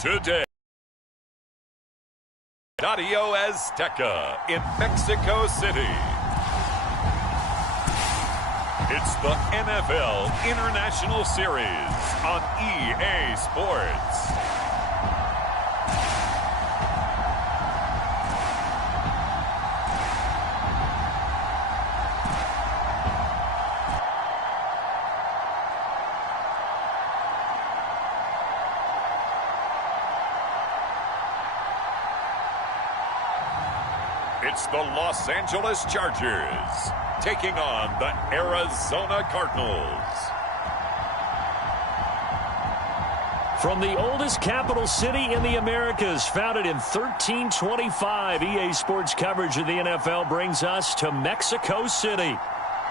Today, Estadio Azteca in Mexico City. It's the NFL International Series on EA Sports. It's the Los Angeles Chargers taking on the Arizona Cardinals. From the oldest capital city in the Americas, founded in 1325, EA Sports coverage of the NFL brings us to Mexico City.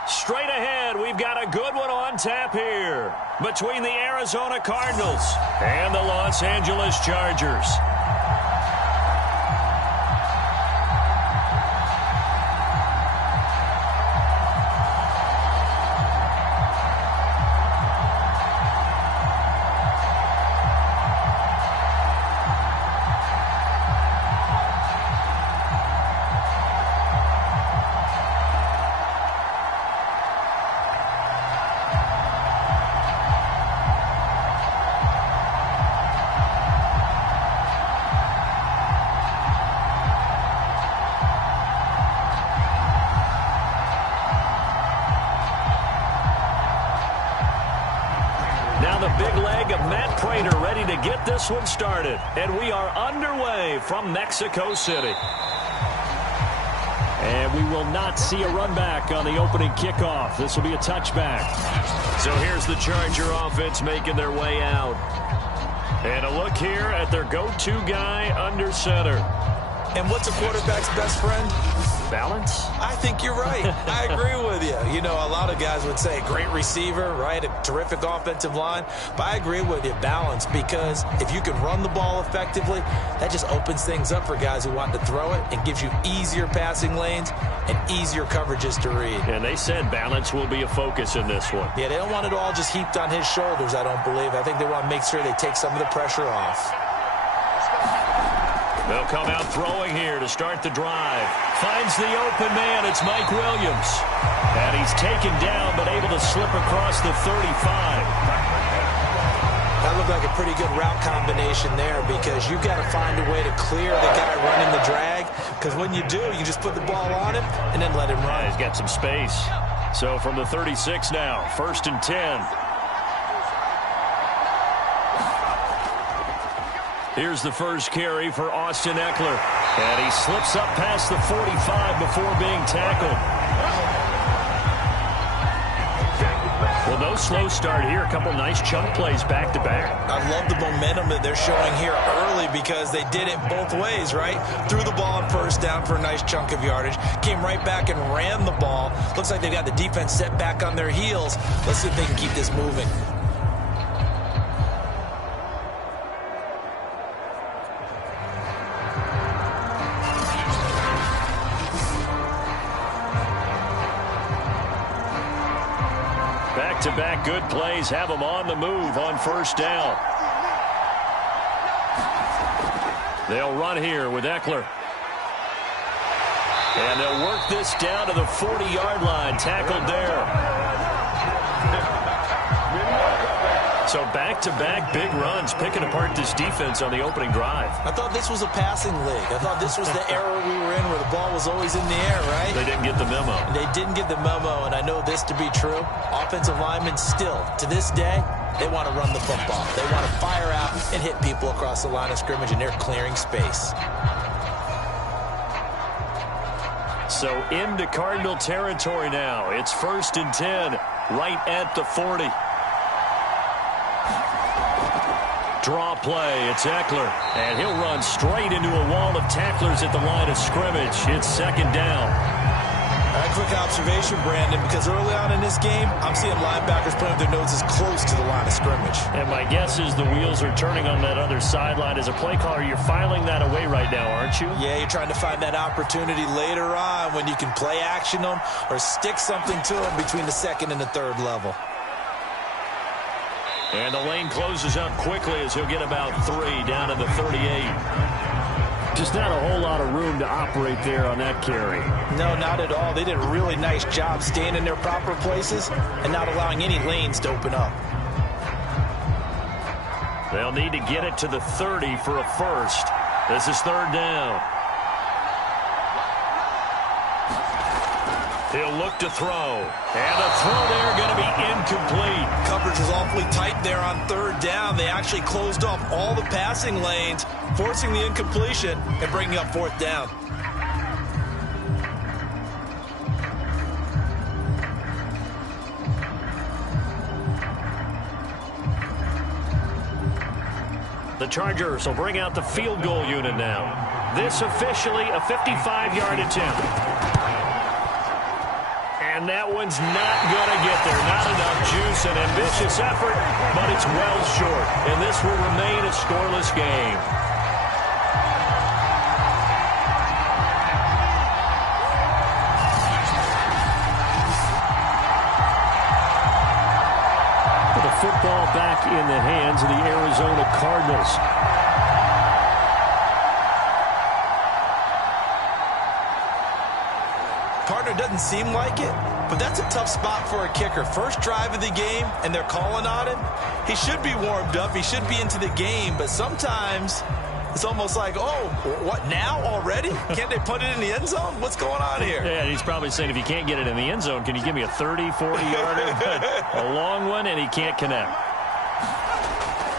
Straight ahead, we've got a good one on tap here between the Arizona Cardinals and the Los Angeles Chargers. Get this one started, and we are underway from Mexico City. And we will not see a run back on the opening kickoff. This will be a touchback. So here's the Charger offense making their way out. And a look here at their go-to guy under center. And what's a quarterback's best friend? Balance? I think you're right. I agree with you. You know, a lot of guys would say great receiver, right? A terrific offensive line. But I agree with you, balance, because if you can run the ball effectively, that just opens things up for guys who want to throw it and gives you easier passing lanes and easier coverages to read. And they said balance will be a focus in this one. Yeah, they don't want it all just heaped on his shoulders, I don't believe. I think they want to make sure they take some of the pressure off. They'll come out throwing here to start the drive. Finds the open man. It's Mike Williams. And he's taken down but able to slip across the 35. That looked like a pretty good route combination there because you've got to find a way to clear the guy running the drag. Because when you do, you just put the ball on him and then let him run. He's got some space. So from the 36 now, 1st and 10. Here's the first carry for Austin Eckler. And he slips up past the 45 before being tackled. Well, no slow start here. A couple nice chunk plays back-to-back. I love the momentum that they're showing here early because they did it both ways, right? Threw the ball on first down for a nice chunk of yardage. Came right back and ran the ball. Looks like they got the defense set back on their heels. Let's see if they can keep this moving. Back-to-back good plays have them on the move on first down. They'll run here with Eckler. And they'll work this down to the 40-yard line. Tackled there. So back-to-back big runs, picking apart this defense on the opening drive. I thought this was a passing league. I thought this was the era we were in where the ball was always in the air, right? They didn't get the memo. They didn't get the memo, and I know this to be true. Offensive linemen still, to this day, they want to run the football. They want to fire out and hit people across the line of scrimmage, and they're clearing space. So into Cardinal territory now. It's 1st and 10, right at the 40. Draw play, it's Eckler, and he'll run straight into a wall of tacklers at the line of scrimmage. It's 2nd down. A quick observation, Brandon, because early on in this game, I'm seeing linebackers putting their noses close to the line of scrimmage. And my guess is the wheels are turning on that other sideline. As a play caller, you're filing that away right now, aren't you? Yeah, you're trying to find that opportunity later on when you can play action them or stick something to them between the 2nd and the 3rd level. And the lane closes up quickly as he'll get about 3 down to the 38. Just not a whole lot of room to operate there on that carry. No, not at all. They did a really nice job staying in their proper places and not allowing any lanes to open up. They'll need to get it to the 30 for a first. This is 3rd down. He'll look to throw. And the throw there going to be incomplete. Coverage was awfully tight there on 3rd down. They actually closed off all the passing lanes, forcing the incompletion and bringing up 4th down. The Chargers will bring out the field goal unit now. This officially a 55-yard attempt. And that one's not going to get there. Not enough juice, an ambitious effort, but it's well short. And this will remain a scoreless game. The football back in the hands of the Arizona Cardinals. Partner, doesn't seem like it, but that's a tough spot for a kicker. First drive of the game, and they're calling on him. He should be warmed up. He should be into the game, but sometimes it's almost like, oh, what, now already? Can't they put it in the end zone? What's going on here? Yeah, he's probably saying, if you can't get it in the end zone, can you give me a 30, 40-yarder? A long one, and he can't connect.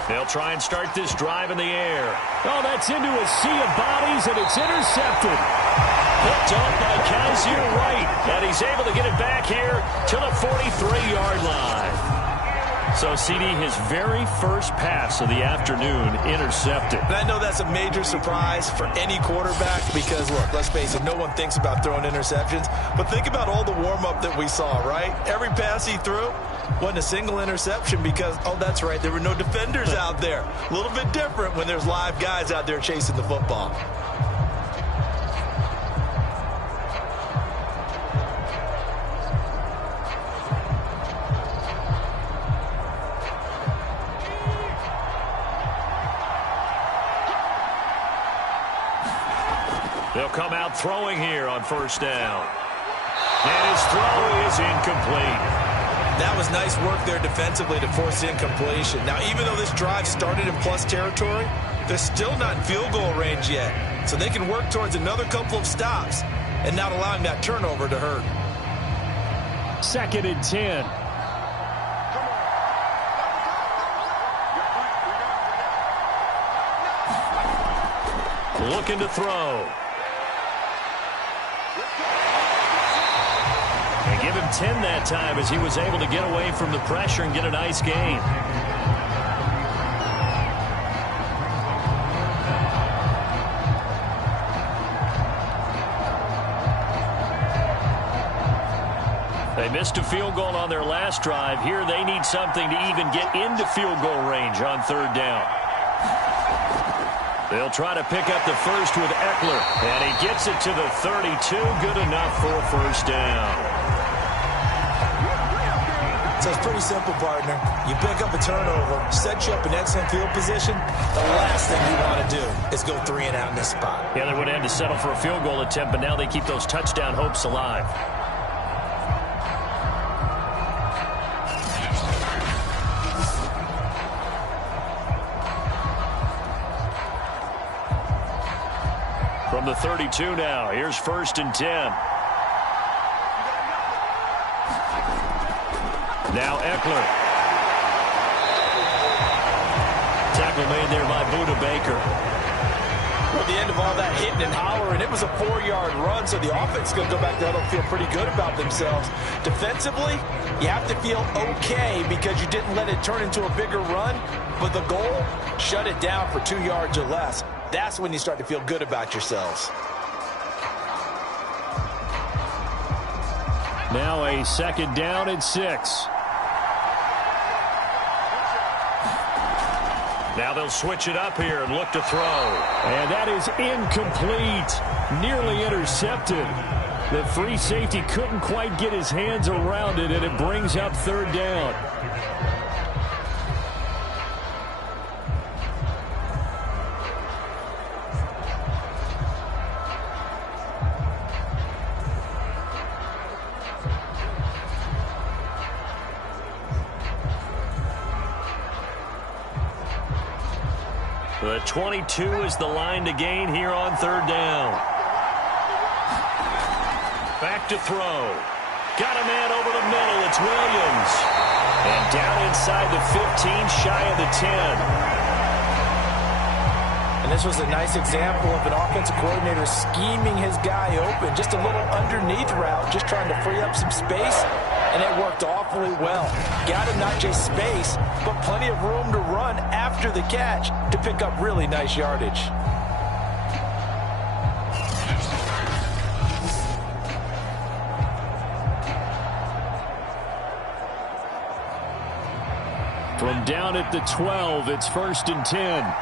They'll try and start this drive in the air. Oh, that's into a sea of bodies, and it's intercepted. Picked up by Kaiser Wright, and he's able to get it back here to the 43-yard line. So, CD, his very first pass of the afternoon intercepted. And I know that's a major surprise for any quarterback because, look, let's face it, no one thinks about throwing interceptions. But think about all the warm-up that we saw, right? Every pass he threw wasn't a single interception because, oh, that's right, there were no defenders out there. A little bit different when there's live guys out there chasing the football. They'll come out throwing here on 1st down. And his throw is incomplete. That was nice work there defensively to force the incompletion. Now, even though this drive started in plus territory, they're still not in field goal range yet. So they can work towards another couple of stops and not allowing that turnover to hurt. 2nd and 10. Looking to throw. They give him 10 that time as he was able to get away from the pressure and get a nice gain. They missed a field goal on their last drive. Here they need something to even get into field goal range on 3rd down. They'll try to pick up the first with Eckler, and he gets it to the 32. Good enough for a 1st down. So it's pretty simple, partner. You pick up a turnover, set you up in excellent field position. The last thing you want to do is go 3 and out in this spot. Yeah, they would have had to settle for a field goal attempt, but now they keep those touchdown hopes alive. From the 32 now, here's 1st and 10. Now Eckler. Tackle made there by Buda Baker. At the end of all that hitting and hollering, it was a 4-yard run, so the offense is going to go back to huddle, feel pretty good about themselves. Defensively, you have to feel okay because you didn't let it turn into a bigger run, but the goal, shut it down for 2 yards or less. That's when you start to feel good about yourselves. Now a 2nd down and 6. Now they'll switch it up here and look to throw. And that is incomplete. Nearly intercepted. The free safety couldn't quite get his hands around it, and it brings up 3rd down. The 22 is the line to gain here on third down. Back to throw. Got a man over the middle. It's Williams. And down inside the 15, shy of the 10. And this was a nice example of an offensive coordinator scheming his guy open. Just a little underneath route, just trying to free up some space. And it worked awfully well. Got him not just space, but plenty of room to run after the catch to pick up really nice yardage. From down at the 12, it's 1st and 10.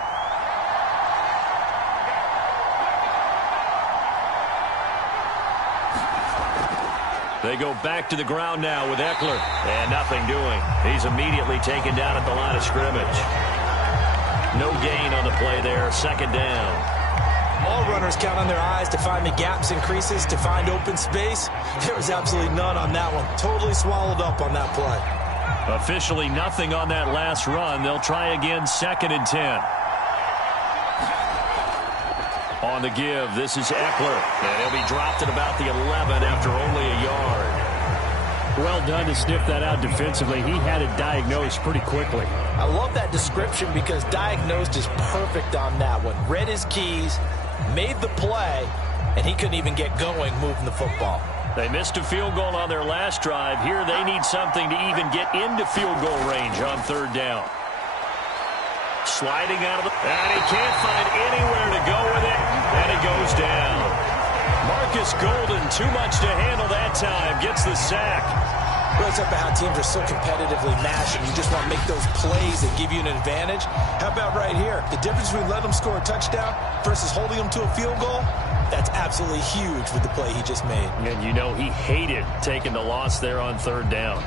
They go back to the ground now with Eckler. And nothing doing. He's immediately taken down at the line of scrimmage. No gain on the play there. 2nd down. All runners count on their eyes to find the gaps and creases, to find open space. There was absolutely none on that one. Totally swallowed up on that play. Officially nothing on that last run. They'll try again, 2nd and 10. On the give, this is Eckler. And he'll be dropped at about the 11 after only a yard. Well done to sniff that out defensively. He had it diagnosed pretty quickly. I love that description because diagnosed is perfect on that one. Read his keys, made the play, and he couldn't even get going moving the football. They missed a field goal on their last drive. Here they need something to even get into field goal range on 3rd down. Sliding out of the... And he can't find anywhere to go with it. And it goes down. Marcus Golden, too much to handle that time. Gets the sack. Well, it's up about how teams are so competitively matched, and you just want to make those plays that give you an advantage. How about right here? The difference between letting them score a touchdown versus holding them to a field goal, that's absolutely huge with the play he just made. And you know he hated taking the loss there on 3rd down.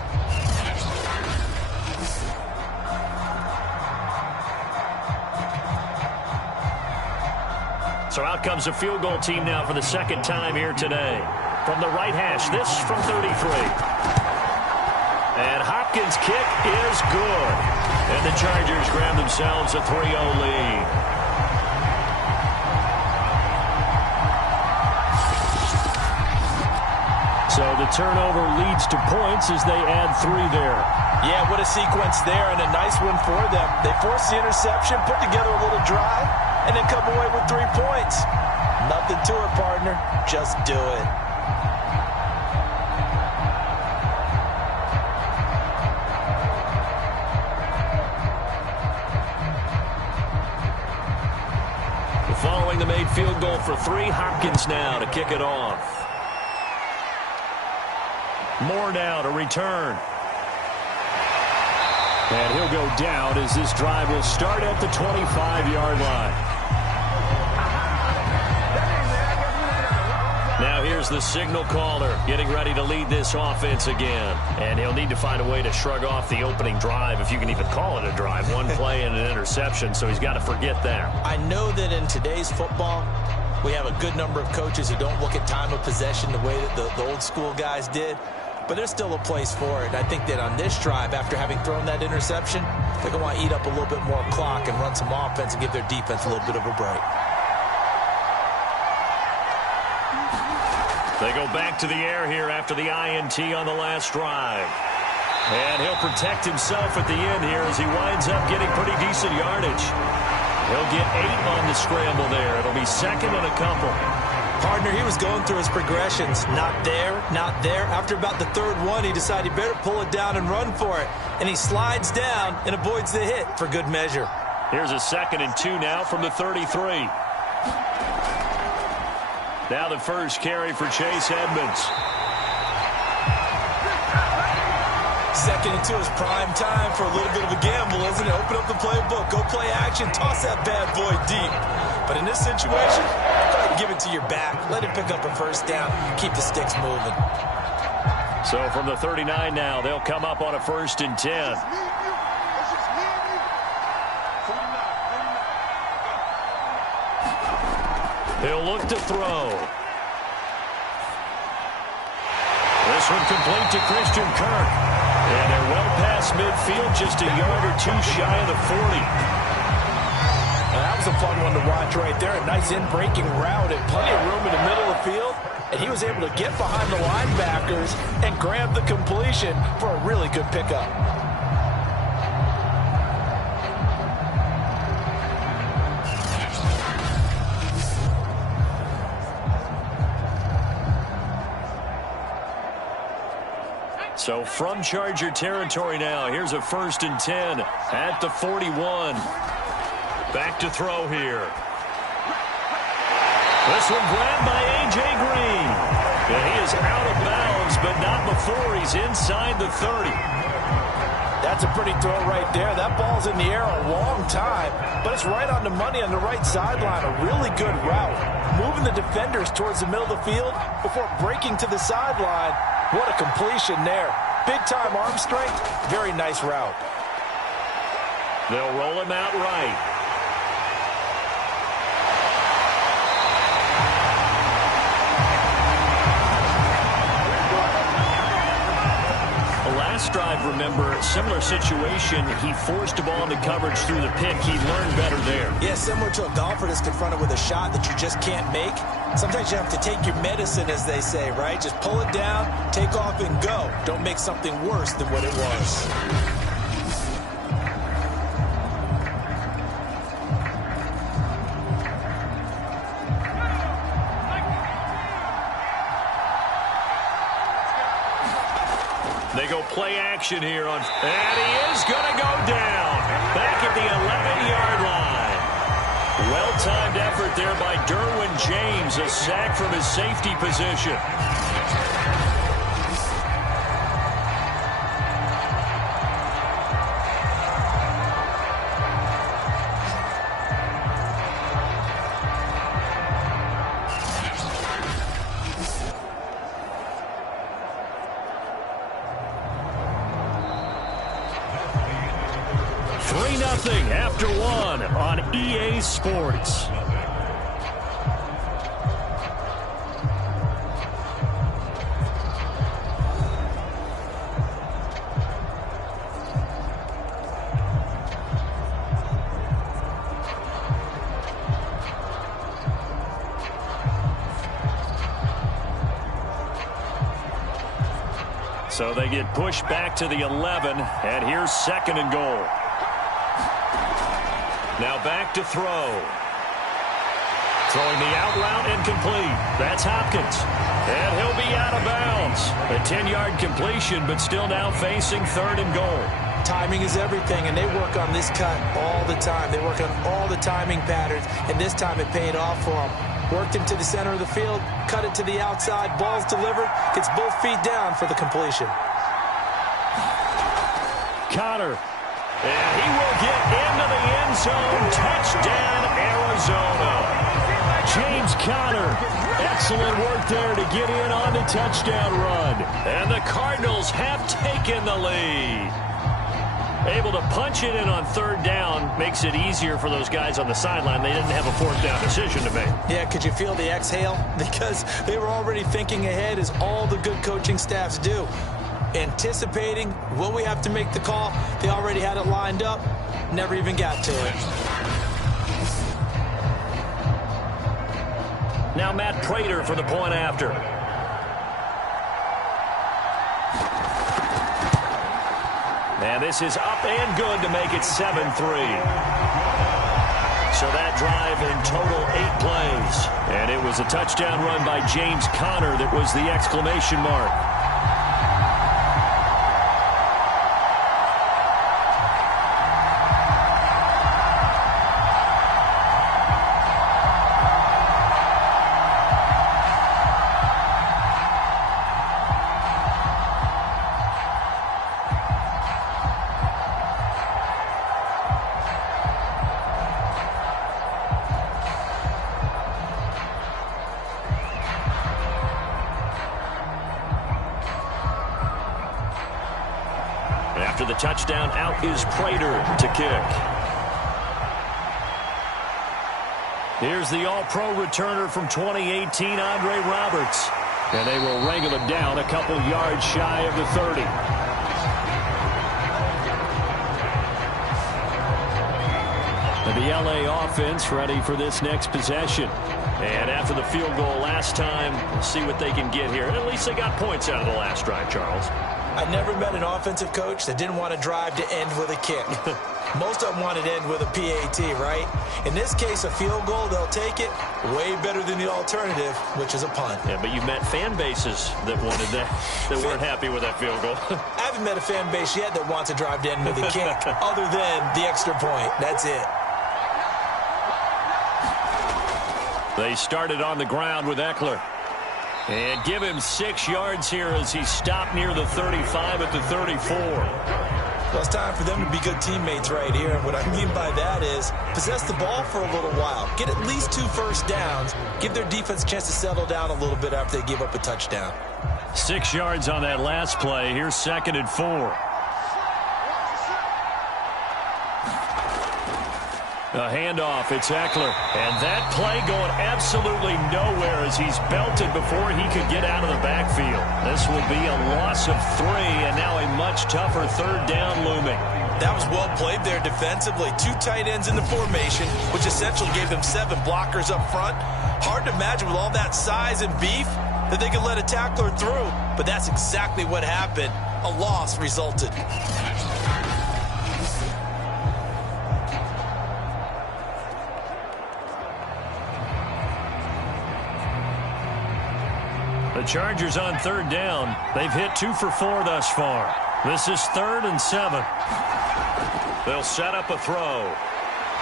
So out comes a field goal team now for the 2nd time here today. From the right hash, this from 33. And Hopkins' kick is good. And the Chargers grab themselves a 3-0 lead. So the turnover leads to points as they add 3 there. Yeah, what a sequence there, and a nice one for them. They forced the interception, put together a little drive, and then come away with 3 points. Nothing to it, partner. Just do it. Following the made field goal for 3, Hopkins now to kick it off. Moore now to return. And he'll go down as this drive will start at the 25-yard line. Now here's the signal caller getting ready to lead this offense again. And he'll need to find a way to shrug off the opening drive, if you can even call it a drive. 1 play and an interception, so he's got to forget that. I know that in today's football, we have a good number of coaches who don't look at time of possession the way that the old school guys did. But there's still a place for it. And I think that on this drive, after having thrown that interception, they're going to want to eat up a little bit more clock and run some offense and give their defense a little bit of a break. They go back to the air here after the INT on the last drive. And he'll protect himself at the end here as he winds up getting pretty decent yardage. He'll get 8 on the scramble there. It'll be 2nd and a couple. Partner, he was going through his progressions. Not there, not there. After about the 3rd one, he decided he better pull it down and run for it. And he slides down and avoids the hit for good measure. Here's a 2nd and 2 now from the 33. Now the first carry for Chase Edmonds. 2nd and 2 is prime time for a little bit of a gamble, isn't it? Open up the playbook, go play action, toss that bad boy deep. But in this situation, go ahead and give it to your back. Let him pick up a 1st down, keep the sticks moving. So from the 39 now, they'll come up on a 1st and 10. He'll look to throw. This one complete to Christian Kirk. And they're well past midfield, just a yard or 2 shy of the 40. That was a coverage right there. A nice in-breaking route and plenty of room in the middle of the field. And he was able to get behind the linebackers and grab the completion for a really good pickup. So from Charger territory now, here's a 1st and 10 at the 41. Back to throw here. This one grabbed by A.J. Green. And he is out of bounds, but not before he's inside the 30. That's a pretty throw right there. That ball's in the air a long time, but it's right on the money on the right sideline. A really good route. Moving the defenders towards the middle of the field before breaking to the sideline. What a completion there. Big-time arm strength. Very nice route. They'll roll him out right. Last drive, remember, similar situation. He forced a ball into coverage through the pick. He learned better there. Yeah, similar to a golfer that's confronted with a shot that you just can't make. Sometimes you have to take your medicine, as they say, right? Just pull it down, take off, and go. Don't make something worse than what it was. They go play action here on, and he is going to go down back at the 11-yard line. Well-timed effort there by Derwin James, a sack from his safety position. After one on EA Sports. So they get pushed back to the 11, and here's 2nd and goal. Now back to throw. Throwing the out route incomplete. That's Hopkins. And he'll be out of bounds. A 10-yard completion, but still now facing 3rd and goal. Timing is everything, and they work on this cut all the time. They work on all the timing patterns, and this time it paid off for them. Worked him to the center of the field, cut it to the outside, ball's delivered, gets both feet down for the completion. Connor. And he will get into the end zone. Touchdown, Arizona. James Conner. Excellent work there to get in on the touchdown run. And the Cardinals have taken the lead. Able to punch it in on 3rd down makes it easier for those guys on the sideline. They didn't have a 4th down decision to make. Yeah, could you feel the exhale? Because they were already thinking ahead, as all the good coaching staffs do. Anticipating, will we have to make the call? They already had it lined up, never even got to it. Now Matt Prater for the point after. And this is up and good to make it 7-3. So that drive in total 8 plays. And it was a touchdown run by James Conner that was the exclamation mark. After the touchdown, out is Prater to kick. Here's the All-Pro returner from 2018, Andre Roberts. And they will wrangle him down a couple yards shy of the 30. And the LA offense ready for this next possession. And after the field goal last time, we'll see what they can get here. At least they got points out of the last drive, Charles. I never met an offensive coach that didn't want to drive to end with a kick. Most of them wanted to end with a PAT, right? In this case, a field goal, they'll take it way better than the alternative, which is a punt. Yeah, but you met fan bases that wanted that, that weren't happy with that field goal. I haven't met a fan base yet that wants to drive to end with a kick, other than the extra point. That's it. They started on the ground with Eckler. And give him 6 yards here as he stopped near the 35 at the 34. Well, it's time for them to be good teammates right here. And what I mean by that is possess the ball for a little while. Get at least 2 first downs. Give their defense a chance to settle down a little bit after they give up a touchdown. 6 yards on that last play. Here's 2nd and 4. A handoff, it's Eckler. And that play going absolutely nowhere as he's belted before he could get out of the backfield. This will be a loss of 3, and now a much tougher 3rd down looming. That was well played there defensively. 2 tight ends in the formation, which essentially gave them 7 blockers up front. Hard to imagine with all that size and beef that they could let a tackler through. But that's exactly what happened. A loss resulted. The Chargers on 3rd down. They've hit 2 for 4 thus far. This is 3rd and 7. They'll set up a throw.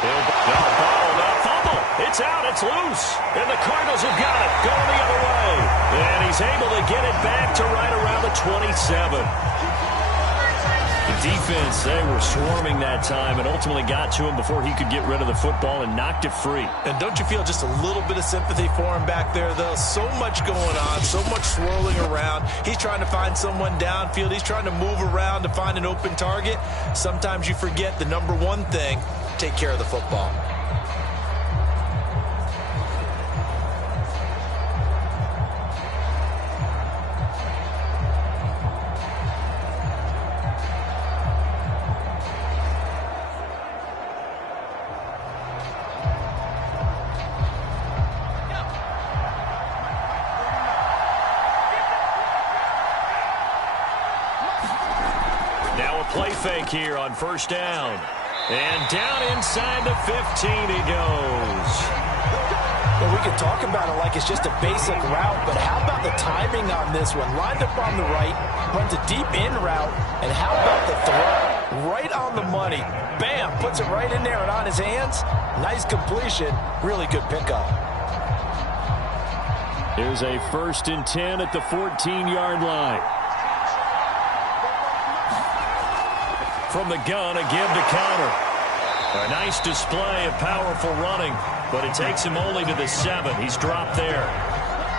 They'll bottle that fumble. It's out. It's loose. And the Cardinals have got it. Going the other way. And he's able to get it back to right around the 27. The defense, they were swarming that time and ultimately got to him before he could get rid of the football and knocked it free. And don't you feel just a little bit of sympathy for him back there, though? So much going on, so much swirling around. He's trying to find someone downfield. He's trying to move around to find an open target. Sometimes you forget the number one thing, take care of the football. Play fake here on 1st down. And down inside the 15 he goes. Well, we could talk about it like it's just a basic route, but how about the timing on this one? Lined up on the right, runs a deep in route, and how about the throw? Right on the money. Bam! Puts it right in there and on his hands. Nice completion. Really good pickup. Here's a 1st and 10 at the 14-yard line. From the gun, a give to counter. A nice display of powerful running, but it takes him only to the 7. He's dropped there.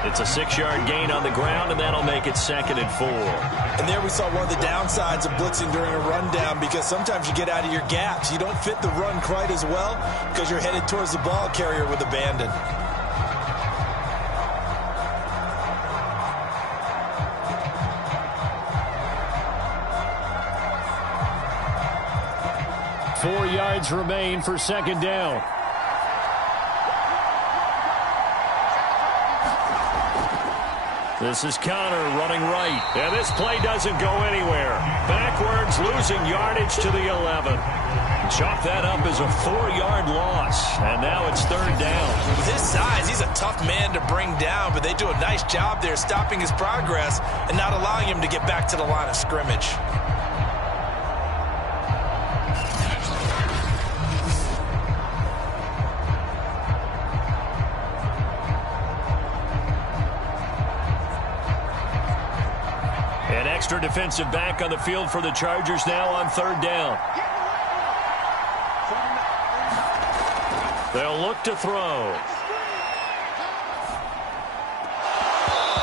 It's a 6-yard gain on the ground, and that'll make it 2nd and 4. And there we saw one of the downsides of blitzing during a rundown, because sometimes you get out of your gaps. You don't fit the run quite as well because you're headed towards the ball carrier with abandon. Four yards remain for 2nd down. This is Connor running right. And this play doesn't go anywhere. Backwards, losing yardage to the 11. Chalk that up as a 4-yard loss. And now it's 3rd down. With his size, he's a tough man to bring down, but they do a nice job there stopping his progress and not allowing him to get back to the line of scrimmage. Extra defensive back on the field for the Chargers now on 3rd down. They'll look to throw.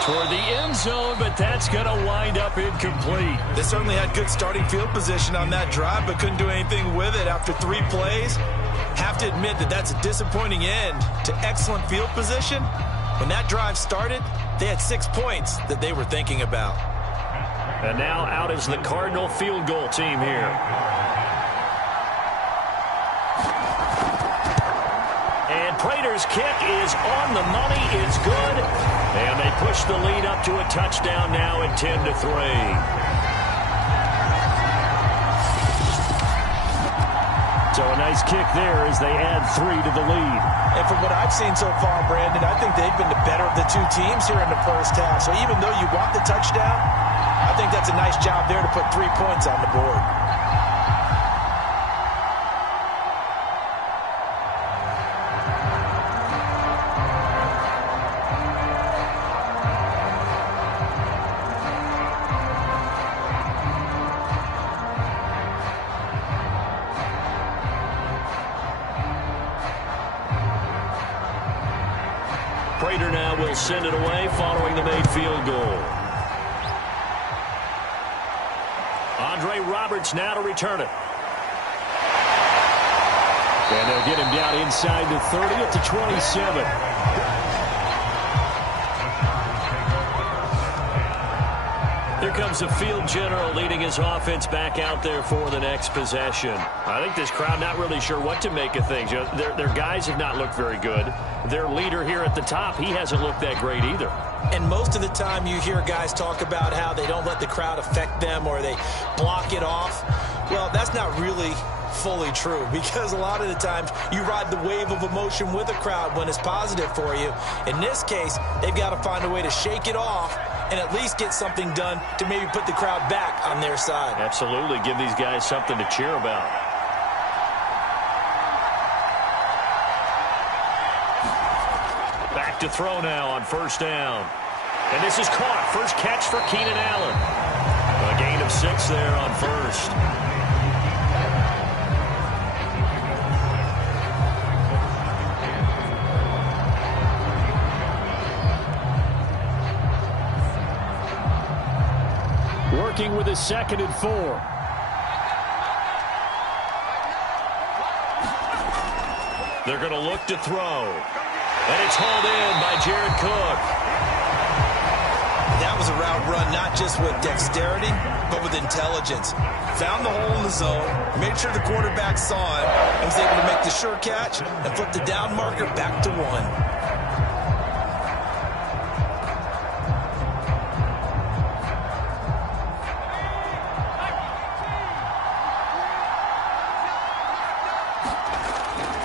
Toward the end zone, but that's going to wind up incomplete. They certainly had good starting field position on that drive, but couldn't do anything with it after 3 plays. Have to admit that that's a disappointing end to excellent field position. When that drive started, they had 6 points that they were thinking about. And now out is the Cardinal field goal team here. And Prater's kick is on the money. It's good. And they push the lead up to a touchdown now at 10-3. So a nice kick there as they add 3 to the lead. And from what I've seen so far, Brandon, I think they've been the better of the two teams here in the first half. So even though you want the touchdown, I think that's a nice job there to put 3 points on the board. Prater now will send it away following the made field goal. Andre Roberts now to return it. And they'll get him down inside the 30 at the 27. Here comes the field general leading his offense back out there for the next possession. I think this crowd not really sure what to make of things. You know, their guys have not looked very good. Their leader here at the top, he hasn't looked that great either. And most of the time you hear guys talk about how they don't let the crowd affect them or they block it off. Well, that's not really fully true, because a lot of the times you ride the wave of emotion with a crowd when it's positive for you. In this case, they've got to find a way to shake it off and at least get something done to maybe put the crowd back on their side. Absolutely. Give these guys something to cheer about. Back to throw now on first down. And this is caught. First catch for Keenan Allen. A gain of 6 there on first. Working with a 2nd and 4. They're going to look to throw. And it's hauled in by Jared Cook. That was a route run not just with dexterity, but with intelligence. Found the hole in the zone, made sure the quarterback saw it, and was able to make the sure catch and flip the down marker back to 1.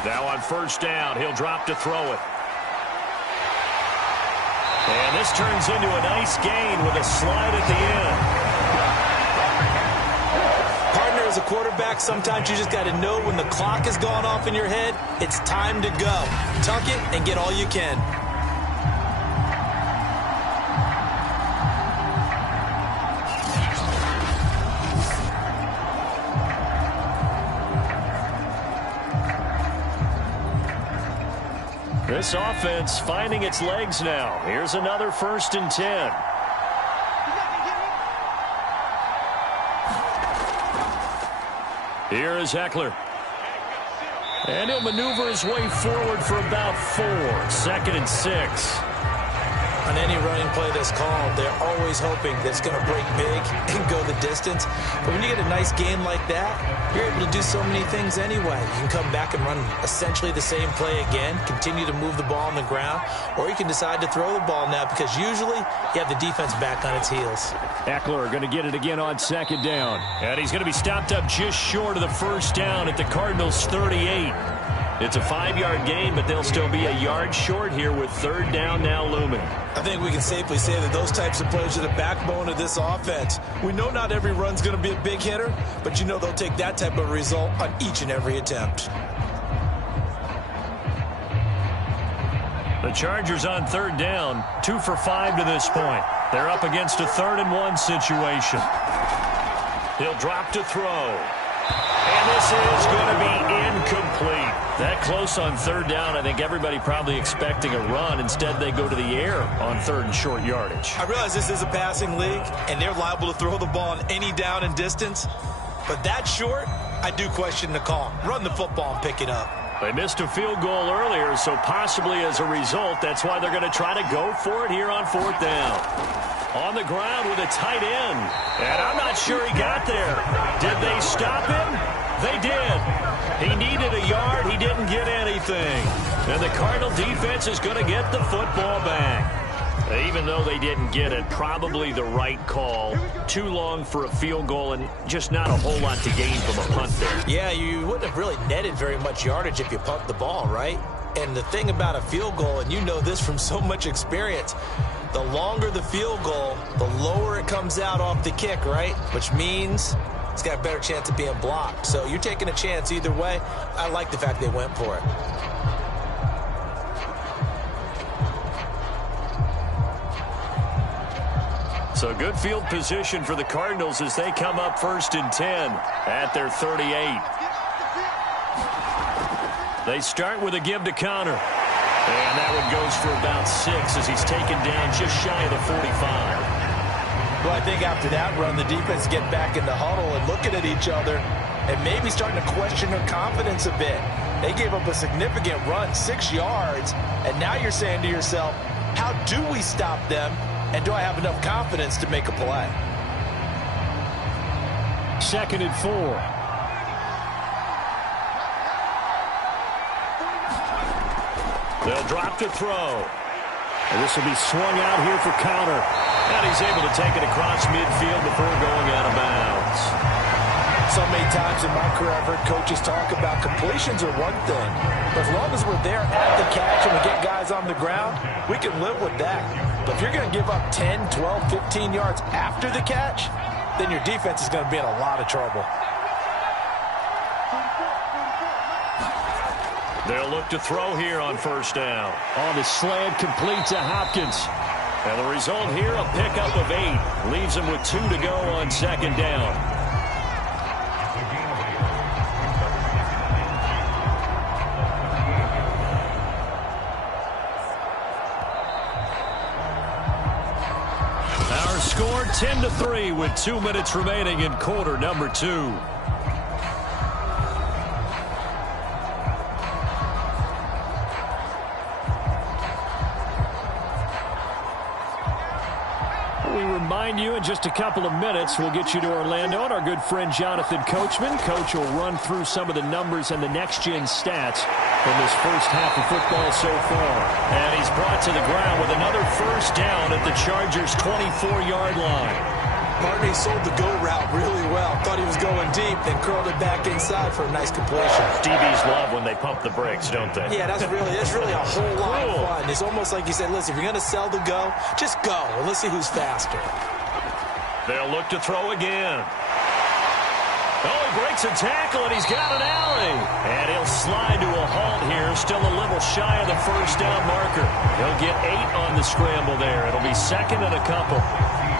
Now on first down, he'll drop to throw it. And this turns into a nice gain with a slide at the end. Partner, as a quarterback, sometimes you just got to know when the clock has gone off in your head, it's time to go. Tuck it and get all you can. This offense finding its legs now. Here's another 1st and 10. Here is Eckler. And he'll maneuver his way forward for about 4. 2nd and 6. On any running play that's called, they're always hoping that it's going to break big and go the distance. But when you get a nice gain like that, you're able to do so many things anyway. You can come back and run essentially the same play again, continue to move the ball on the ground, or you can decide to throw the ball now because usually you have the defense back on its heels. Eckler going to get it again on 2nd down. And he's going to be stopped up just short of the first down at the Cardinals' 38. It's a 5-yard gain, but they'll still be a yard short here with 3rd down now looming. I think we can safely say that those types of plays are the backbone of this offense. We know not every run's going to be a big hitter, but you know they'll take that type of result on each and every attempt. The Chargers on 3rd down, 2 for 5 to this point. They're up against a 3rd and 1 situation. He'll drop to throw. And this is going to be incomplete. That close on 3rd down, I think everybody probably expecting a run. Instead, they go to the air on 3rd and short yardage. I realize this is a passing league, and they're liable to throw the ball on any down and distance. But that short, I do question the call. Run the football and pick it up. They missed a field goal earlier, so possibly as a result, that's why they're going to try to go for it here on 4th down. On the ground with a tight end. And I'm not sure he got there. Did they stop him? They did. He needed a yard. He didn't get any. everything. And the Cardinal defense is going to get the football back. Even though they didn't get it, probably the right call. Too long for a field goal and just not a whole lot to gain from a punt there. Yeah, you wouldn't have really netted very much yardage if you pumped the ball, right? And the thing about a field goal, and you know this from so much experience, the longer the field goal, the lower it comes out off the kick, right? Which means it's got a better chance of being blocked. So you're taking a chance either way. I like the fact they went for it. So good field position for the Cardinals as they come up 1st and 10 at their 38. They start with a give to Connor. And that one goes for about 6 as he's taken down just shy of the 45. Well, I think after that run, the defense get back in the huddle and looking at each other and maybe starting to question their confidence a bit. They gave up a significant run, 6 yards, and now you're saying to yourself, how do we stop them? And do I have enough confidence to make a play? 2nd and 4. They'll drop to throw. And this will be swung out here for Connor. And he's able to take it across midfield before going out of bounds. So many times in my career, I've heard coaches talk about completions are one thing. But as long as we're there at the catch and we get guys on the ground, we can live with that. But if you're going to give up 10, 12, 15 yards after the catch, then your defense is going to be in a lot of trouble. They'll look to throw here on 1st down. On the slant, complete to Hopkins. And the result here, a pickup of 8. Leaves them with 2 to go on 2nd down. Score 10-3 with 2 minutes remaining in quarter number 2. We remind you in just a couple of minutes we'll get you to Orlando and our good friend Jonathan Coachman. Coach will run through some of the numbers and the next-gen stats from this first half of football so far. And he's brought to the ground with another 1st down at the Chargers' 24-yard line. Martin sold the go route really well. Thought he was going deep, then curled it back inside for a nice completion. DBs love when they pump the brakes, don't they? Yeah, that's really a whole lot of fun. It's almost like you said, listen, if you're going to sell the go, just go. And let's see who's faster. They'll look to throw again. Oh, he breaks a tackle, and he's got an alley. And he'll slide to a halt here, still a little shy of the 1st down marker. He'll get 8 on the scramble there. It'll be 2nd and a couple.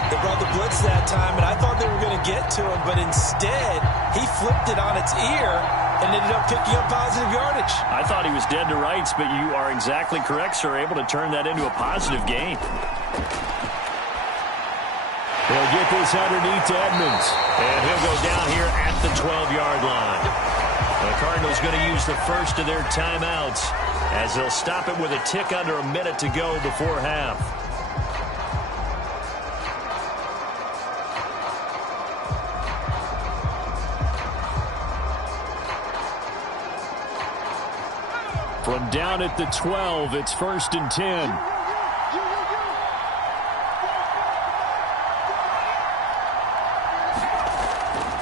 They brought the blitz that time, and I thought they were going to get to him, but instead, he flipped it on its ear and ended up picking up positive yardage. I thought he was dead to rights, but you are exactly correct, sir, able to turn that into a positive gain. They'll get this underneath to Edmonds. And he'll go down here at the 12-yard line. The Cardinals going to use the first of their timeouts as they'll stop it with a tick under a minute to go before half. From down at the 12, it's 1st and 10.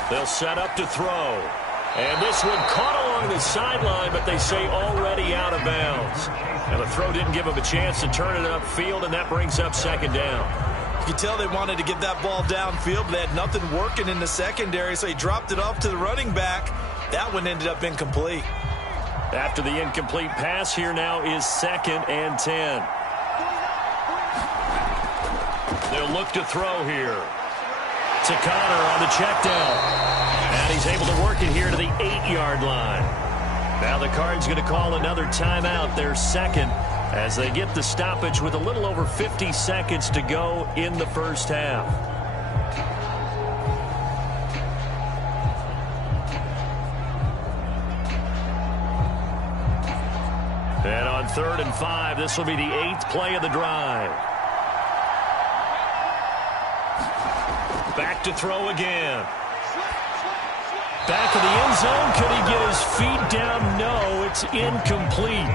They'll set up to throw. And this one caught along the sideline, but they say already out of bounds. And the throw didn't give them a chance to turn it upfield, and that brings up 2nd down. You can tell they wanted to get that ball downfield, but they had nothing working in the secondary, so he dropped it off to the running back. That one ended up incomplete. After the incomplete pass, here now is 2nd and 10. They'll look to throw here. To Connor on the check down. And he's able to work it here to the 8-yard line. Now the Cards going to call another timeout, their 2nd, as they get the stoppage with a little over 50 seconds to go in the first half. And on 3rd and 5, this will be the 8th play of the drive. Back to throw again. Back of the end zone. Could he get his feet down? No, it's incomplete.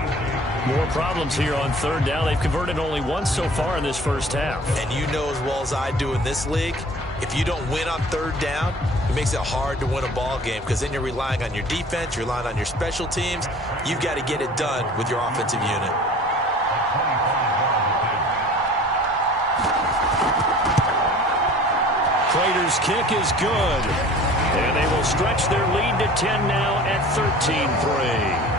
More problems here on third down. They've converted only once so far in this first half. And you know as well as I do in this league, if you don't win on third down, it makes it hard to win a ball game because then you're relying on your defense, you're relying on your special teams. You've got to get it done with your offensive unit. Prater's kick is good. And they will stretch their lead to 10 now at 13-3.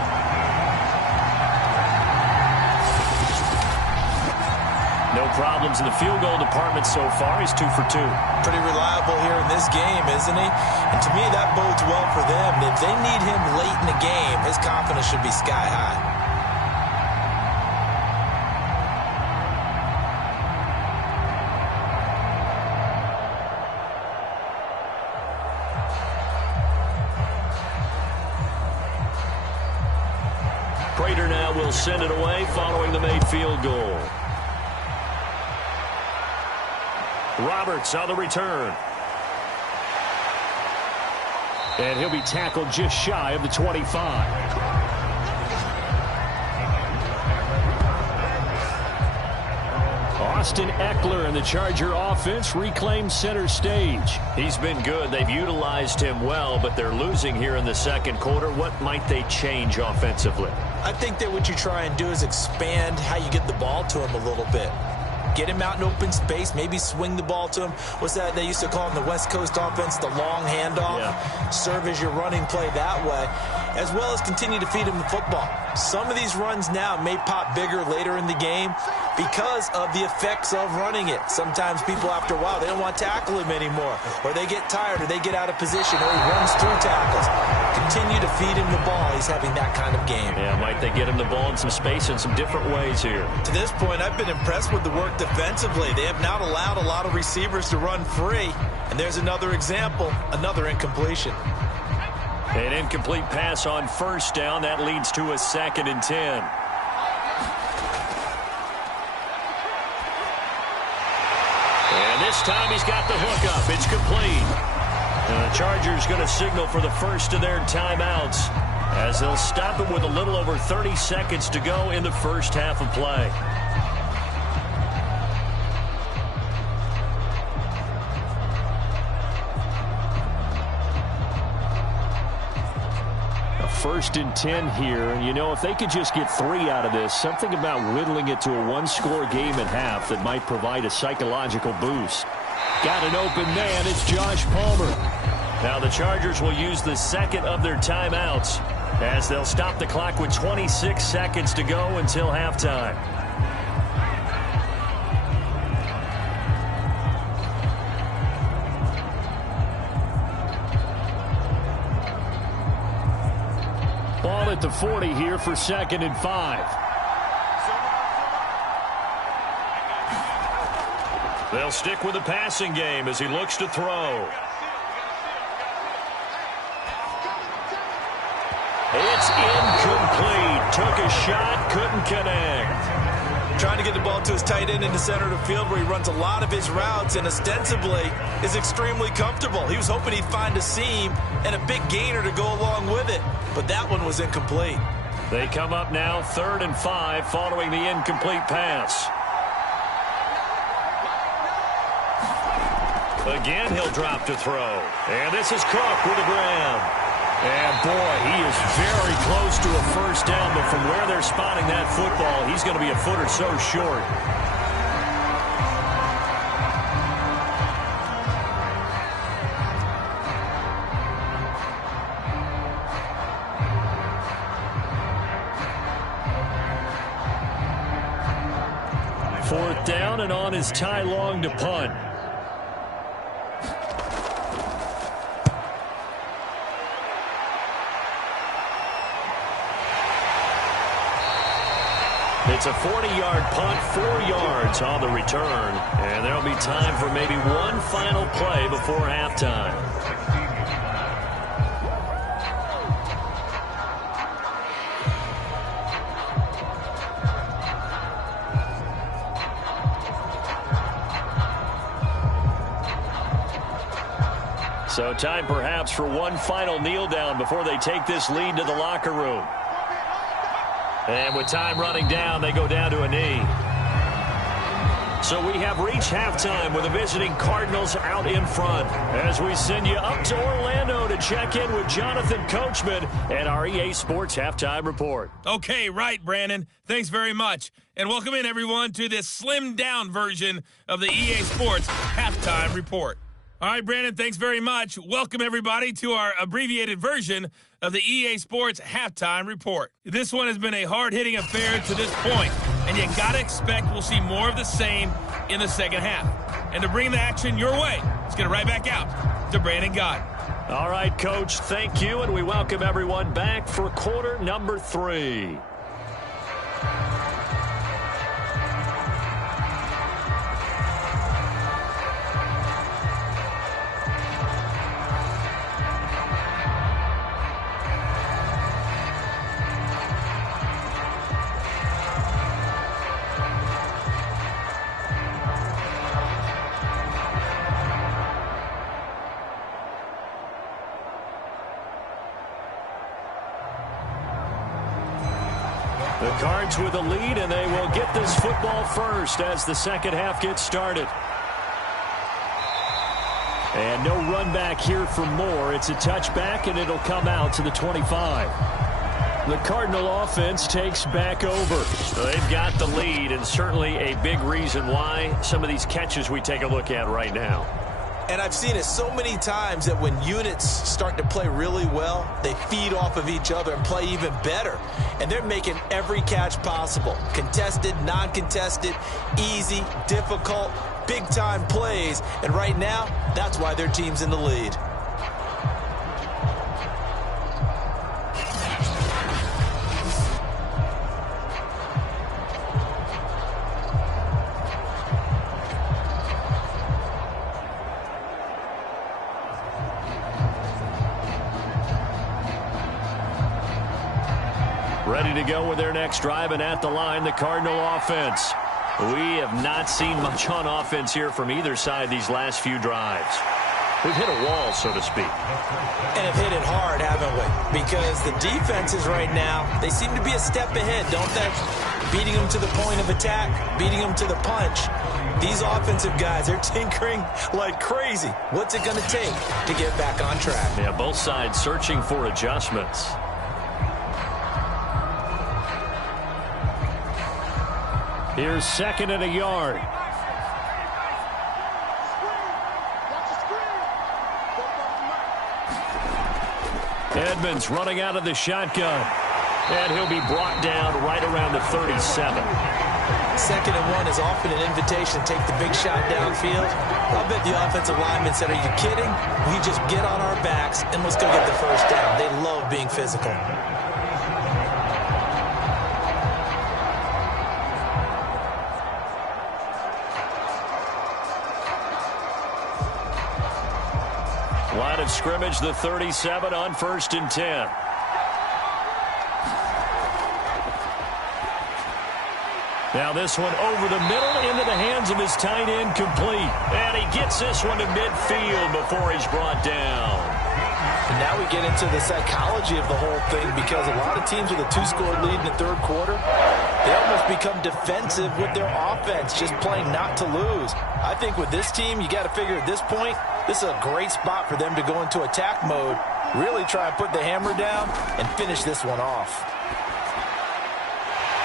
No problems in the field goal department so far. He's 2 for 2. Pretty reliable here in this game, isn't he? And to me, that bodes well for them. If they need him late in the game, his confidence should be sky high. Prater now will send it away following the made field goal. Roberts on the return. And he'll be tackled just shy of the 25. Austin Eckler and the Charger offense reclaim center stage. He's been good. They've utilized him well, but they're losing here in the second quarter. What might they change offensively? I think that what you try and do is expand how you get the ball to him a little bit. Get him out in open space, maybe swing the ball to him. What's that they used to call in the West Coast offense, the long handoff? Yeah. Serve as your running play that way, as well as continue to feed him the football. Some of these runs now may pop bigger later in the game because of the effects of running it. Sometimes people, after a while, they don't want to tackle him anymore, or they get tired, or they get out of position, or he runs through tackles. Continue to feed him the ball. He's having that kind of game. Yeah, might they get him the ball in some space in some different ways here? To this point, I've been impressed with the work defensively. They have not allowed a lot of receivers to run free. And there's another example, another incompletion. An incomplete pass on first down. That leads to a 2nd and 10. And this time he's got the hook up. It's complete. And the Chargers going to signal for the first of their timeouts as they'll stop it with a little over 30 seconds to go in the first half of play. First and 10 here, and you know, if they could just get 3 out of this, something about whittling it to a one-score game at half that might provide a psychological boost. Got an open man, it's Josh Palmer. Now the Chargers will use the second of their timeouts as they'll stop the clock with 26 seconds to go until halftime. Ball at the 40 here for 2nd and 5. They'll stick with the passing game as he looks to throw. It's incomplete. Took a shot, couldn't connect. Trying to get the ball to his tight end in the center of the field where he runs a lot of his routes and ostensibly is extremely comfortable. He was hoping he'd find a seam and a big gainer to go along with it, but that one was incomplete. They come up now 3rd and 5 following the incomplete pass. Again, he'll drop to throw. And this is Cook with a grab. And, boy, he is very close to a first down, but from where they're spotting that football, he's going to be a foot or so short. Fourth down, and on is Ty Long to punt. It's a 40-yard punt, 4 yards on the return, and there'll be time for maybe one final play before halftime. So time perhaps for one final kneel down before they take this lead to the locker room. And with time running down, they go down to a knee. So we have reached halftime with the visiting Cardinals out in front. As we send you up to Orlando to check in with Jonathan Coachman and our EA Sports Halftime Report. Okay, right, Brandon. Thanks very much. And welcome in, everyone, to this slimmed-down version of the EA Sports Halftime Report. All right, Brandon, thanks very much. Welcome, everybody, to our abbreviated version of the EA Sports Halftime Report. This one has been a hard-hitting affair to this point, and you got to expect we'll see more of the same in the second half. And to bring the action your way, let's get it right back out to Brandon Gott. All right, Coach, thank you, and we welcome everyone back for quarter number 3. The Cards with a lead, and they will get this football first as the second half gets started. And no run back here for Moore. It's a touchback, and it'll come out to the 25. The Cardinal offense takes back over. So they've got the lead, and certainly a big reason why some of these catches we take a look at right now. And I've seen it so many times that when units start to play really well, they feed off of each other and play even better. And they're making every catch possible. Contested, non-contested, easy, difficult, big-time plays. And right now, that's why their team's in the lead. Ready to go with their next drive, and at the line, the Cardinal offense. We have not seen much on offense here from either side these last few drives. We've hit a wall, so to speak. And have hit it hard, haven't we? Because the defenses right now, they seem to be a step ahead, don't they? Beating them to the point of attack, beating them to the punch. These offensive guys, they're tinkering like crazy. What's it going to take to get back on track? Yeah, both sides searching for adjustments. Here's second and a yard. Edmonds running out of the shotgun. And he'll be brought down right around the 37. Second and 1 is often an invitation to take the big shot downfield. I'll bet the offensive lineman said, are you kidding? We just get on our backs and let's go get the first down. They love being physical. Line of scrimmage, the 37 on 1st and 10. Now this one over the middle into the hands of his tight end, complete. And he gets this one to midfield before he's brought down. And now we get into the psychology of the whole thing, because a lot of teams with a 2-score lead in the third quarter, they almost become defensive with their offense, just playing not to lose. I think with this team, you got to figure at this point, this is a great spot for them to go into attack mode, really try and put the hammer down and finish this one off.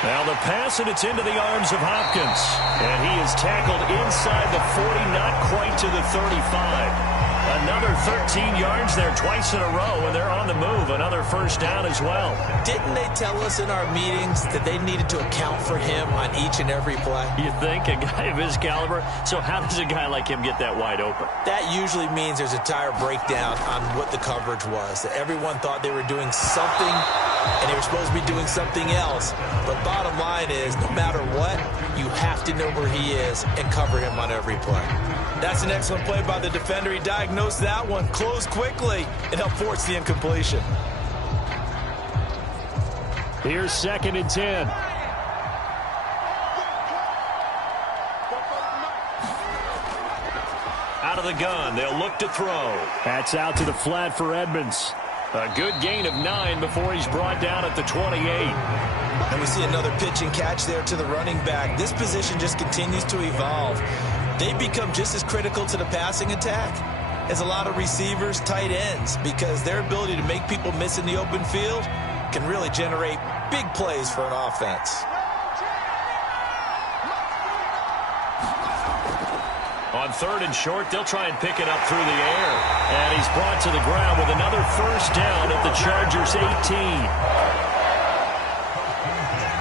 Now the pass, and it's into the arms of Hopkins. And he is tackled inside the 40, not quite to the 35. Another 13 yards there twice in a row, and they're on the move. Another first down as well. Didn't they tell us in our meetings that they needed to account for him on each and every play? You think, a guy of his caliber? So how does a guy like him get that wide open? That usually means there's a tire breakdown on what the coverage was. That everyone thought they were doing something, and they were supposed to be doing something else. But bottom line is, no matter what, you have to know where he is and cover him on every play. That's an excellent play by the defender. He diagnosed that one, closed quickly, and helped force the incompletion. Here's 2nd and 10. Out of the gun, they'll look to throw. That's out to the flat for Edmonds. A good gain of 9 before he's brought down at the 28. And we see another pitch and catch there to the running back. This position just continues to evolve. They become just as critical to the passing attack as a lot of receivers, tight ends, because their ability to make people miss in the open field can really generate big plays for an offense. On 3rd and short, they'll try and pick it up through the air. And he's brought to the ground with another first down at the Chargers' 18.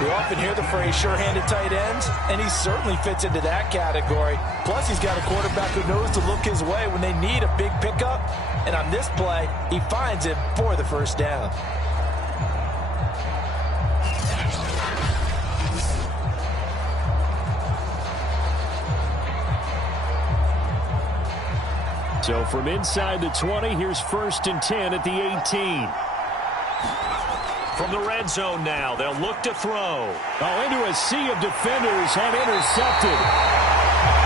We often hear the phrase sure-handed tight ends, and he certainly fits into that category. Plus, he's got a quarterback who knows to look his way when they need a big pickup. And on this play, he finds him for the first down. So from inside the 20, here's 1st and 10 at the 18. From the red zone now, they'll look to throw. Oh, into a sea of defenders and intercepted.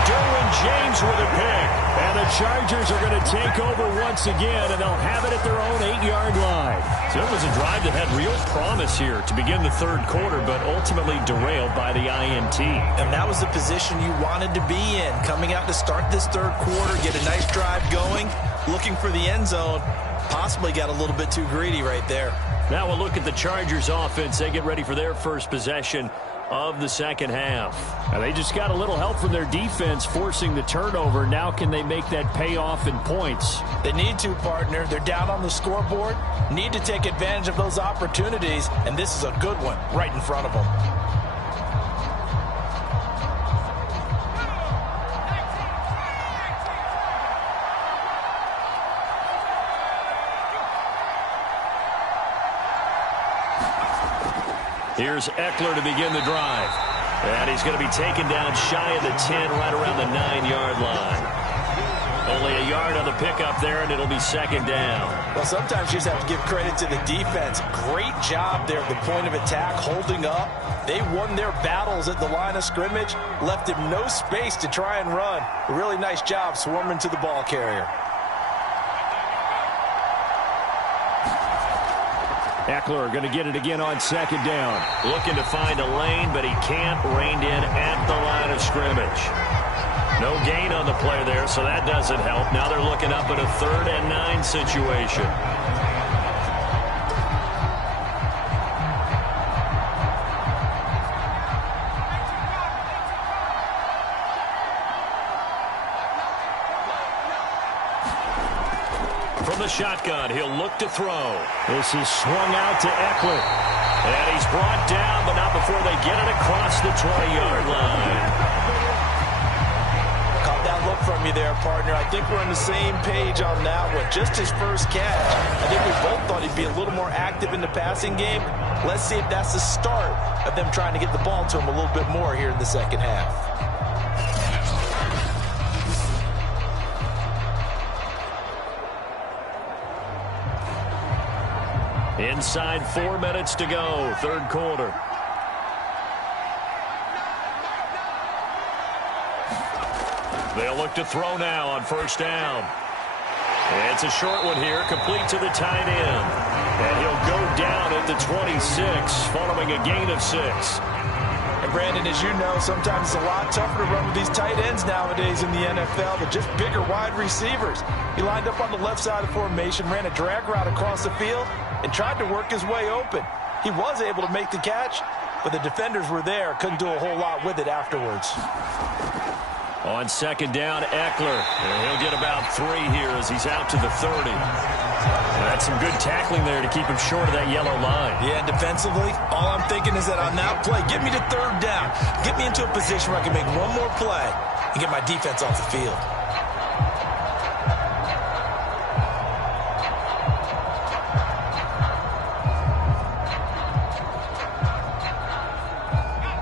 Derwin James with a pick. And the Chargers are going to take over once again, and they'll have it at their own 8-yard line. So it was a drive that had real promise here to begin the 3rd quarter, but ultimately derailed by the INT. And that was the position you wanted to be in. Coming out to start this 3rd quarter, get a nice drive going, looking for the end zone. Possibly got a little bit too greedy right there. Now we'll look at the Chargers offense. They get ready for their first possession of the 2nd half. Now they just got a little help from their defense forcing the turnover. Now can they make that pay off in points? They need to, partner. They're down on the scoreboard. Need to take advantage of those opportunities, and this is a good one right in front of them. Here's Eckler to begin the drive. And he's going to be taken down shy of the 10, right around the 9-yard line. Only a yard on the pickup there, and it'll be 2nd down. Well, sometimes you just have to give credit to the defense. Great job there at the point of attack, holding up. They won their battles at the line of scrimmage, left him no space to try and run. A really nice job swarming to the ball carrier. Eckler going to get it again on 2nd down. Looking to find a lane, but he can't. Reined in at the line of scrimmage. No gain on the play there, so that doesn't help. Now they're looking up at a 3rd and 9 situation. From the shotgun, he'll look to throw. This is swung out to Eckler. And he's brought down, but not before they get it across the 20-yard line. Caught that look from you there, partner. I think we're on the same page on that one. Just his first catch. I think we both thought he'd be a little more active in the passing game. Let's see if that's the start of them trying to get the ball to him a little bit more here in the 2nd half. Inside 4 minutes to go, 3rd quarter. They'll look to throw now on 1st down. It's a short one here, complete to the tight end. And he'll go down at the 26, following a gain of 6. And Brandon, as you know, sometimes it's a lot tougher to run with these tight ends nowadays in the NFL, but just bigger wide receivers. He lined up on the left side of the formation, ran a drag route across the field, and tried to work his way open. He was able to make the catch, but the defenders were there, couldn't do a whole lot with it afterwards. On 2nd down, Eckler. And he'll get about 3 here as he's out to the 30. That's some good tackling there to keep him short of that yellow line. Yeah, defensively, all I'm thinking is that on that play, get me to 3rd down. Get me into a position where I can make one more play and get my defense off the field.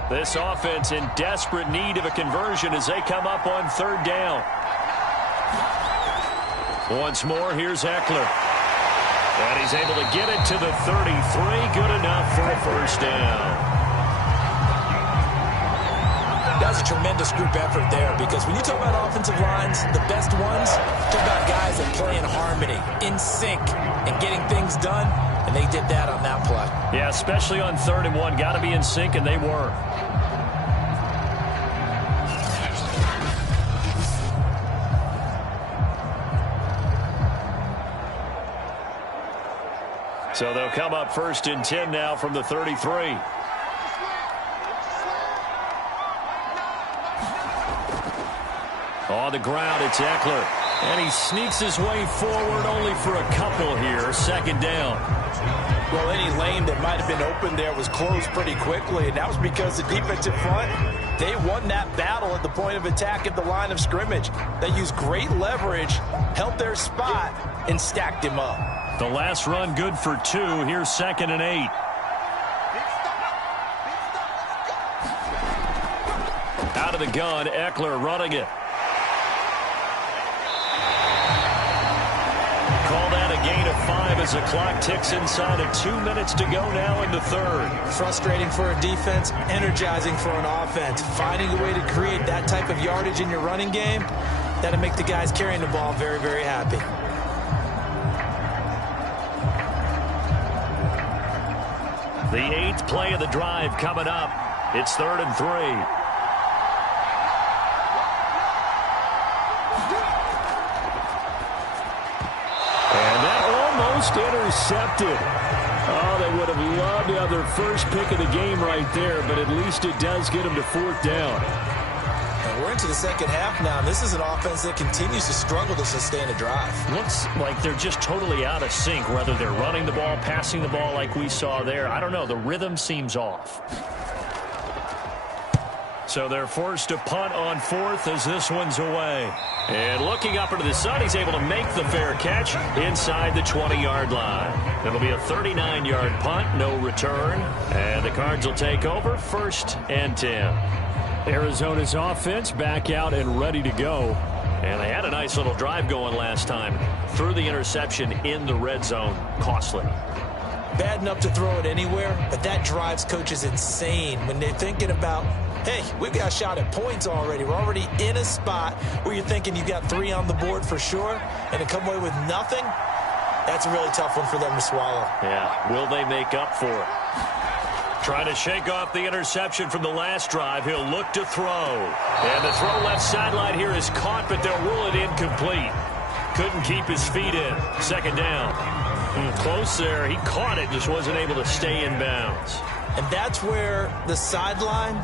This offense in desperate need of a conversion as they come up on 3rd down. Once more, here's Eckler. And he's able to get it to the 33. Good enough for a 1st down. That's was a tremendous group effort there because when you talk about offensive lines, the best ones, talk about guys that play in harmony, in sync, and getting things done, and they did that on that play. Yeah, especially on 3rd and 1. Got to be in sync, and they were. So they'll come up 1st and 10 now from the 33. On the ground, it's Eckler. And he sneaks his way forward only for a couple here. 2nd down. Well, any lane that might have been open there was closed pretty quickly, and that was because the defensive front, they won that battle at the point of attack at the line of scrimmage. They used great leverage, held their spot, and stacked him up. The last run good for 2. Here's 2nd and 8. Out of the gun, Eckler running it. Call that a gain of 5 as the clock ticks inside of 2 minutes to go now in the 3rd. Frustrating for a defense, energizing for an offense. Finding a way to create that type of yardage in your running game, that'll make the guys carrying the ball very, very happy. The 8th play of the drive coming up. It's 3rd and 3. And that almost intercepted. Oh, they would have loved to have their first pick of the game right there, but at least it does get them to 4th down. And we're into the 2nd half now, and this is an offense that continues to struggle to sustain a drive. Looks like they're just totally out of sync, whether they're running the ball, passing the ball like we saw there. I don't know. The rhythm seems off. So they're forced to punt on 4th as this one's away. And looking up into the sun, he's able to make the fair catch inside the 20-yard line. It'll be a 39-yard punt, no return. And the Cards will take over 1st and 10. Arizona's offense back out and ready to go. And they had a nice little drive going last time. Threw the interception in the red zone. Costly. Bad enough to throw it anywhere, but that drives coaches insane when they're thinking about, hey, we've got a shot at points already. We're already in a spot where you're thinking you've got 3 on the board for sure, and to come away with nothing, that's a really tough one for them to swallow. Yeah, will they make up for it? Trying to shake off the interception from the last drive. He'll look to throw. And the throw left sideline here is caught, but they'll rule it incomplete. Couldn't keep his feet in. 2nd down. Close there. He caught it, just wasn't able to stay in bounds. And that's where the sideline,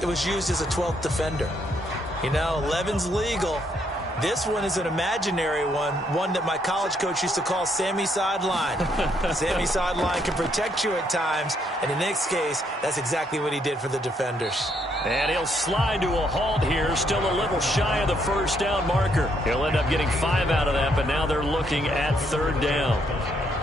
it was used as a 12th defender. You know, 11's legal. This one is an imaginary one that my college coach used to call Sammy Sideline. Sammy Sideline can protect you at times, and in this case, that's exactly what he did for the defenders. And he'll slide to a halt here, still a little shy of the 1st down marker. He'll end up getting 5 out of that, but now they're looking at 3rd down.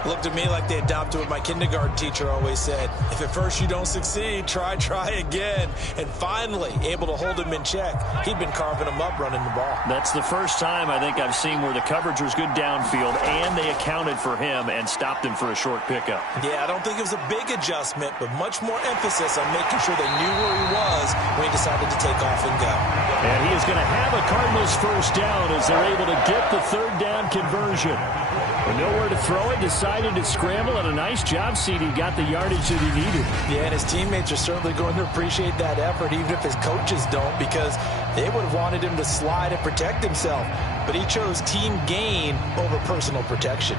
Looked at me like they adopted what my kindergarten teacher always said. If at first you don't succeed, try again. And finally, able to hold him in check. He'd been carving him up running the ball. That's the first time I think I've seen where the coverage was good downfield and they accounted for him and stopped him for a short pickup. Yeah, I don't think it was a big adjustment, but much more emphasis on making sure they knew where he was when he decided to take off and go. And he is going to have a Cardinals 1st down as they're able to get the 3rd down conversion. With nowhere to throw it, decided to scramble, and a nice job, CD. Got the yardage that he needed. Yeah, and his teammates are certainly going to appreciate that effort, even if his coaches don't, because they would have wanted him to slide and protect himself. But he chose team gain over personal protection.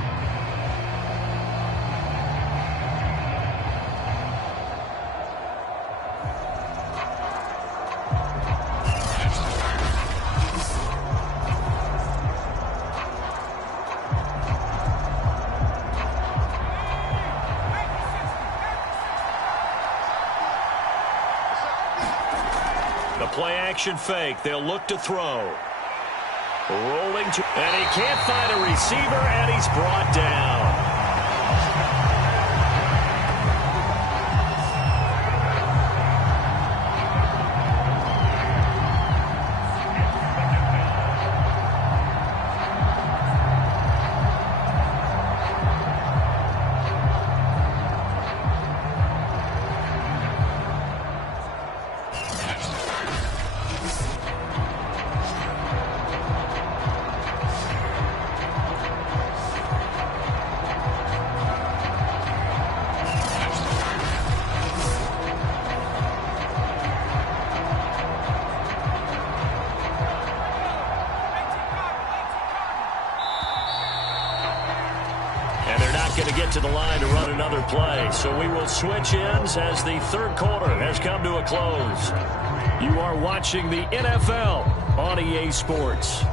Play-action fake. They'll look to throw. Rolling to... And he can't find a receiver, and he's brought down. to the line to run another play. So we will switch ends as the third quarter has come to a close. You are watching the NFL on EA Sports.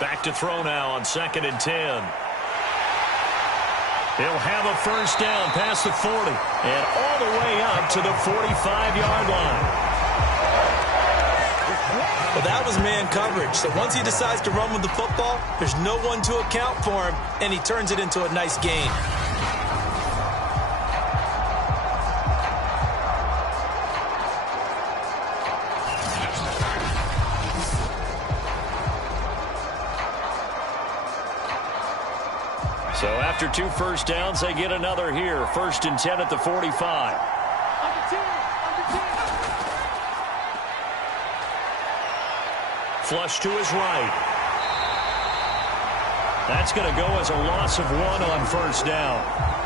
Back to throw now on 2nd and 10. He'll have a first down past the 40 and all the way up to the 45-yard line. Well, that was man coverage. So once he decides to run with the football, there's no one to account for him, and he turns it into a nice gain. So after 2 first downs, they get another here. 1st and 10 at the 45. Flush to his right. That's going to go as a loss of 1 on 1st down.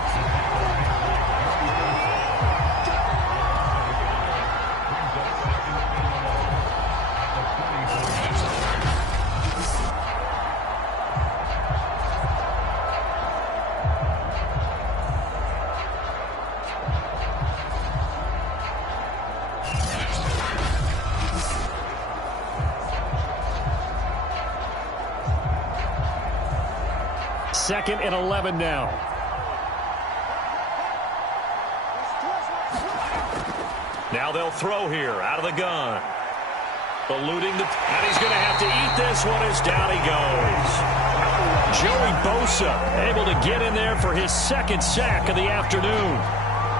Second and 11 now. Now they'll throw here out of the gun. Eluding the... And he's going to have to eat this one as down he goes. Joey Bosa able to get in there for his 2nd sack of the afternoon.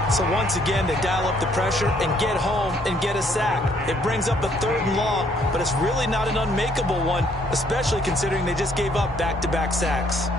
So once again, they dial up the pressure and get home and get a sack. It brings up a 3rd and long, but it's really not an unmakeable one, especially considering they just gave up back-to-back sacks.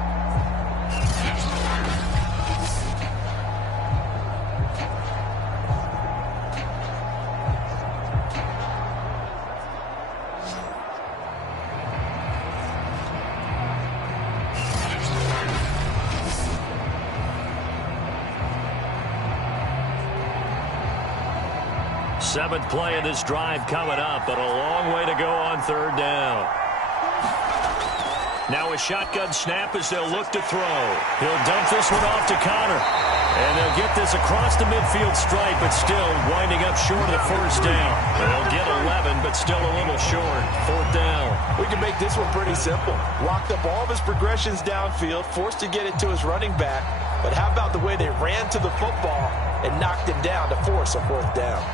Seventh play of this drive coming up, but a long way to go on 3rd down. Now a shotgun snap as they'll look to throw. He'll dump this one off to Connor. And they'll get this across the midfield stripe, but still winding up short of the 1st down. They'll get 11, but still a little short. 4th down. We can make this one pretty simple. Locked up all of his progressions downfield, forced to get it to his running back. But how about the way they ran to the football and knocked him down to force a 4th down?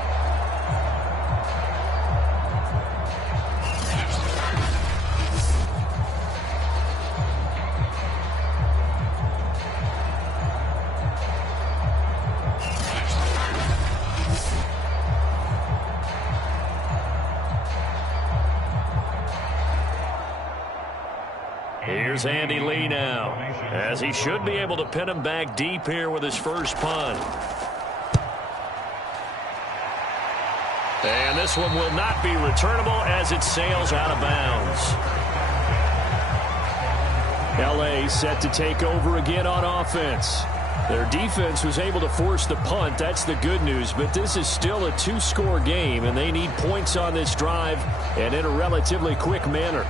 Here's Andy Lee now, as he should be able to pin him back deep here with his first punt. And this one will not be returnable as it sails out of bounds. L.A. set to take over again on offense. Their defense was able to force the punt. That's the good news, but this is still a 2-score game, and they need points on this drive and in a relatively quick manner.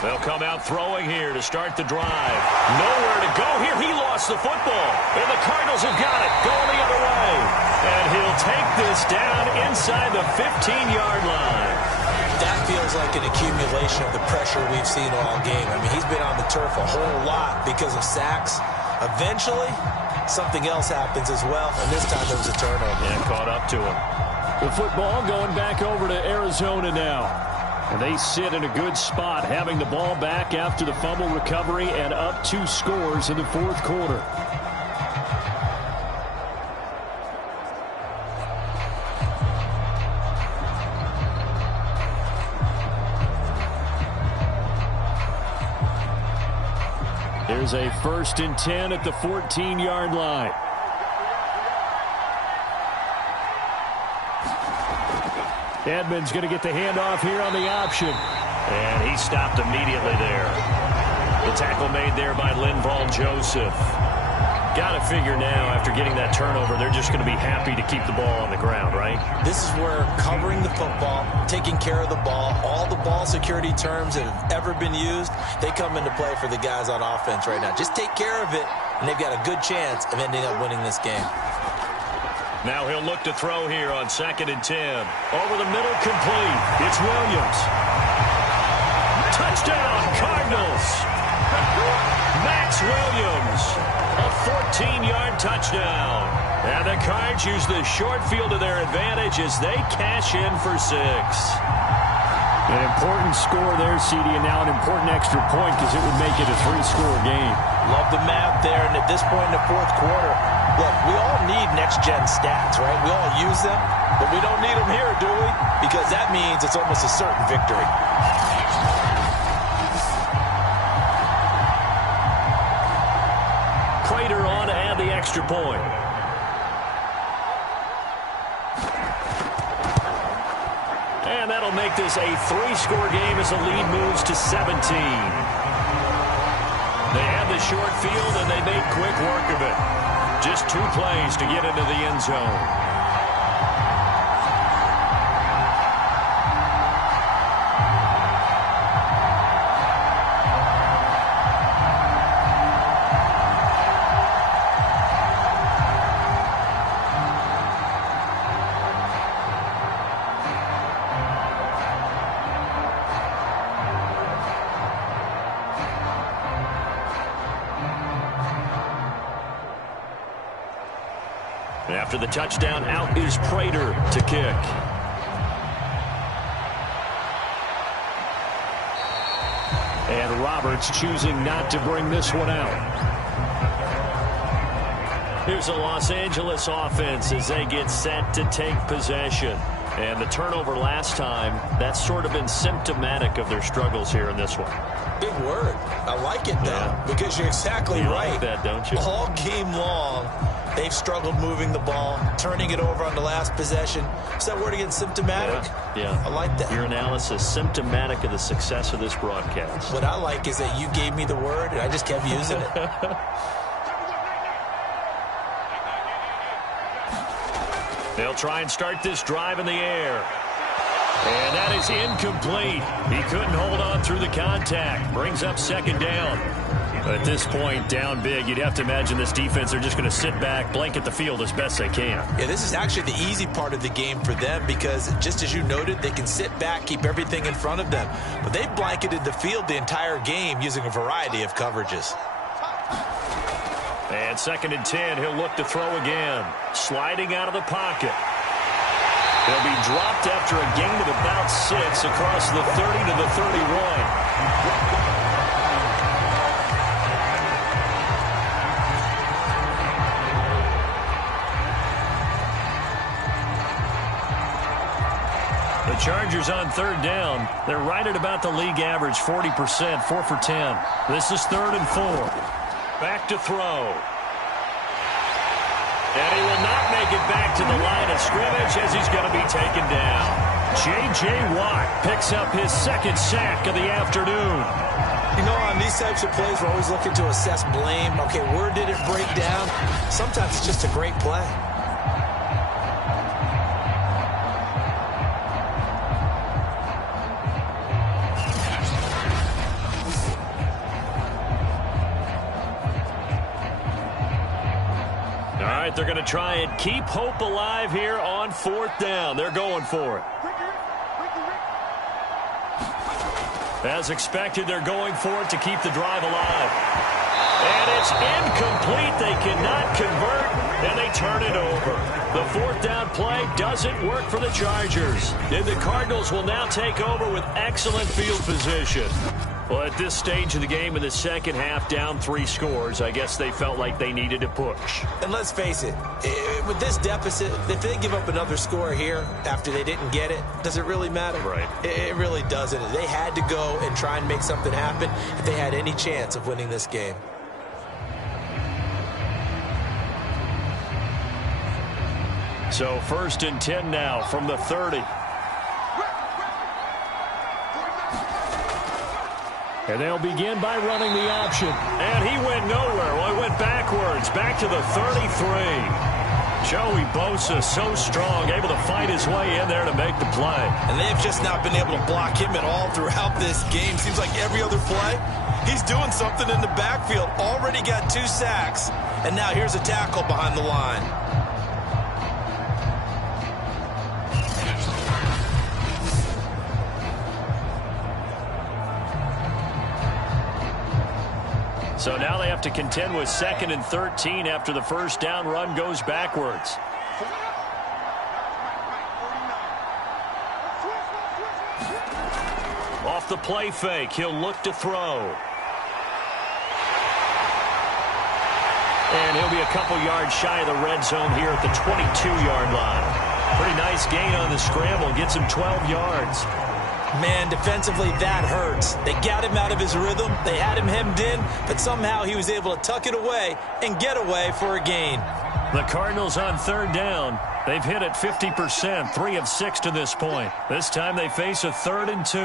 They'll come out throwing here to start the drive. Nowhere to go here. He lost the football. And the Cardinals have got it. Going the other way. And he'll take this down inside the 15-yard line. That feels like an accumulation of the pressure we've seen all game. I mean, he's been on the turf a whole lot because of sacks. Eventually, something else happens as well. And this time there was a turnover. And caught up to him. The football going back over to Arizona now. And they sit in a good spot, having the ball back after the fumble recovery and up 2 scores in the 4th quarter. There's a 1st and 10 at the 14-yard line. Edmonds going to get the handoff here on the option. And he stopped immediately there. The tackle made there by Linval Joseph. Got to figure now, after getting that turnover, they're just going to be happy to keep the ball on the ground, right? This is where covering the football, taking care of the ball, all the ball security terms that have ever been used, they come into play for the guys on offense right now. Just take care of it, and they've got a good chance of ending up winning this game. Now he'll look to throw here on 2nd and 10. Over the middle, complete. It's Williams. Touchdown, Cardinals. Max Williams, a 14-yard touchdown. And the Cards use the short field to their advantage as they cash in for 6. An important score there, CD, and now an important extra point because it would make it a 3-score game. Love the math there, and at this point in the 4th quarter, look, we all need next-gen stats, right? We all use them, but we don't need them here, do we? Because that means it's almost a certain victory. Prater on to add the extra point. And that'll make this a 3-score game as the lead moves to 17. They had the short field, and they made quick work of it. Just 2 plays to get into the end zone. After the touchdown, out is Prater to kick. And Roberts choosing not to bring this one out. Here's the Los Angeles offense as they get set to take possession. And the turnover last time, that's sort of been symptomatic of their struggles here in this one. Big word. I like it, though, because you're exactly right. Like that, don't you? All game long, they've struggled moving the ball, turning it over on the last possession. Is that word again, symptomatic? Yeah. I like that. Your analysis, symptomatic of the success of this broadcast. What I like is that you gave me the word, and I just kept using it. They'll try and start this drive in the air. And that is incomplete. He couldn't hold on through the contact. Brings up 2nd down. At this point, down big, you'd have to imagine this defense, they're just going to sit back, blanket the field as best they can. Yeah, this is actually the easy part of the game for them because, just as you noted, they can sit back, keep everything in front of them. But they've blanketed the field the entire game using a variety of coverages. And 2nd and 10, he'll look to throw again. Sliding out of the pocket. He'll be dropped after a gain of about 6 across the 30 to the 31. The Chargers on 3rd down. They're right at about the league average, 40%, 4 for 10. This is 3rd and 4. Back to throw. And he will not make it back to the line of scrimmage as he's going to be taken down. J.J. Watt picks up his 2nd sack of the afternoon. You know, on these types of plays, we're always looking to assess blame. Okay, where did it break down? Sometimes it's just a great play. They're going to try and keep hope alive here on 4th down. They're going for it. As expected, they're going for it to keep the drive alive. And it's incomplete. They cannot convert, and they turn it over. The 4th down play doesn't work for the Chargers. And the Cardinals will now take over with excellent field position. Well, at this stage of the game in the second half, down 3 scores, I guess they felt like they needed to push. And let's face it, with this deficit, if they give up another score here after they didn't get it, does it really matter? Right. It really doesn't. They had to go and try and make something happen if they had any chance of winning this game. So 1st and 10 now from the 30. And they'll begin by running the option. And he went nowhere. Well, he went backwards, back to the 33. Joey Bosa, so strong, able to fight his way in there to make the play. And they've just not been able to block him at all throughout this game. Seems like every other play, he's doing something in the backfield. Already got 2 sacks, and now here's a tackle behind the line. So now they have to contend with 2nd and 13 after the first down run goes backwards. Off the play fake, he'll look to throw. And he'll be a couple yards shy of the red zone here at the 22-yard line. Pretty nice gain on the scramble, gets him 12 yards. Man, defensively, that hurts. They got him out of his rhythm. They had him hemmed in, but somehow he was able to tuck it away and get away for a gain. The Cardinals on 3rd down. They've hit it 50%, 3 of 6 to this point. This time they face a 3rd and 2.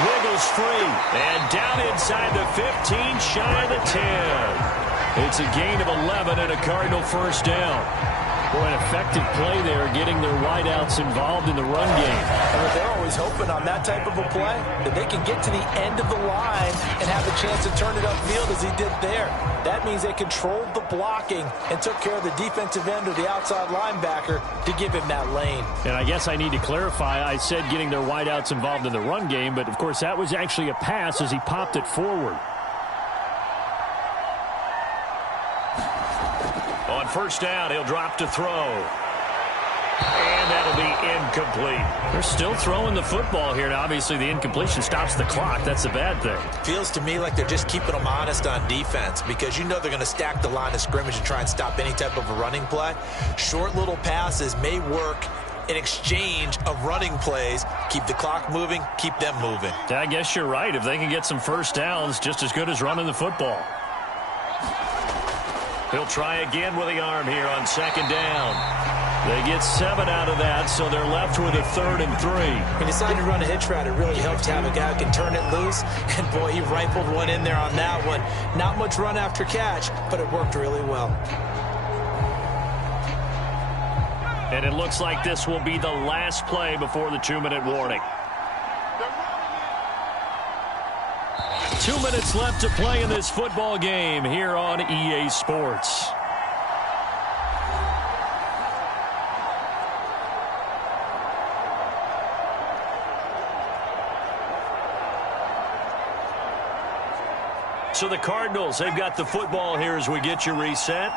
Wiggles free, and down inside the 15, shy of the 10. It's a gain of 11 and a Cardinal first down. Boy, an effective play there, getting their wideouts involved in the run game. But they're always hoping on that type of a play that they can get to the end of the line and have a chance to turn it upfield as he did there. That means they controlled the blocking and took care of the defensive end or the outside linebacker to give him that lane. And I guess I need to clarify, I said getting their wideouts involved in the run game, but of course that was actually a pass as he popped it forward. On first down, he'll drop to throw. And that'll be incomplete. They're still throwing the football here. Now, obviously, the incompletion stops the clock. That's a bad thing. Feels to me like they're just keeping them honest on defense because you know they're going to stack the line of scrimmage and try and stop any type of a running play. Short little passes may work in exchange of running plays. Keep the clock moving, keep them moving. I guess you're right. If they can get some first downs, just as good as running the football. He'll try again with the arm here on 2nd down. They get 7 out of that, so they're left with a 3rd and 3. He decided to run a hitch route. It really helps to have a guy who can turn it loose. And, boy, he rifled one in there on that one. Not much run after catch, but it worked really well. And it looks like this will be the last play before the 2-minute warning. 2 minutes left to play in this football game here on EA Sports. So the Cardinals, they've got the football here as we get you reset.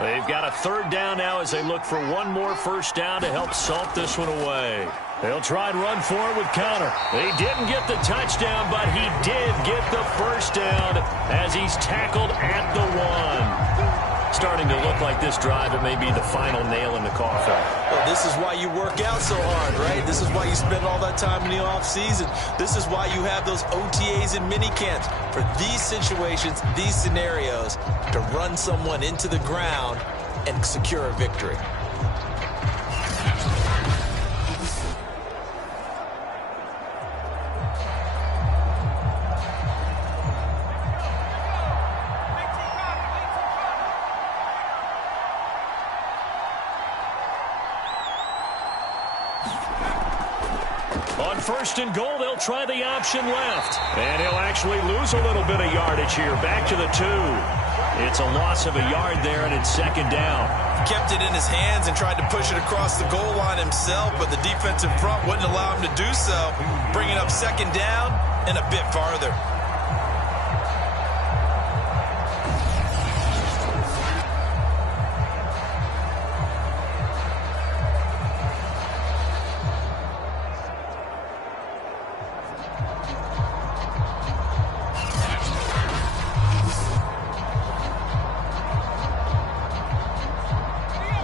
They've got a 3rd down now as they look for one more first down to help salt this one away. They'll try and run for it with Connor. He didn't get the touchdown, but he did get the first down as he's tackled at the 1. Starting to look like this drive, it may be the final nail in the coffin. Well, this is why you work out so hard, right? This is why you spend all that time in the offseason. This is why you have those OTAs and mini camps for these situations, these scenarios, to run someone into the ground and secure a victory. On 1st and goal, they'll try the option left. And he'll actually lose a little bit of yardage here. Back to the 2. It's a loss of a yard there, and it's 2nd down. Kept it in his hands and tried to push it across the goal line himself, but the defensive front wouldn't allow him to do so. Bringing up 2nd down and a bit farther.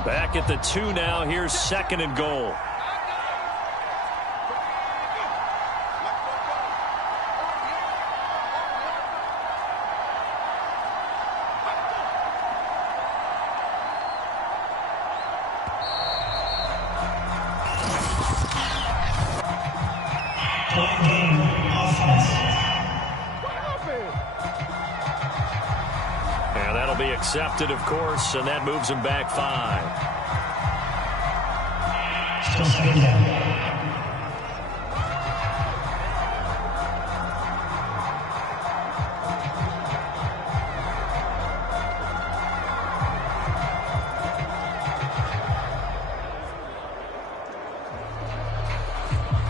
Back at the 2 now. Here's 2nd and goal. That'll be accepted, of course, and that moves them back 5. Still second down.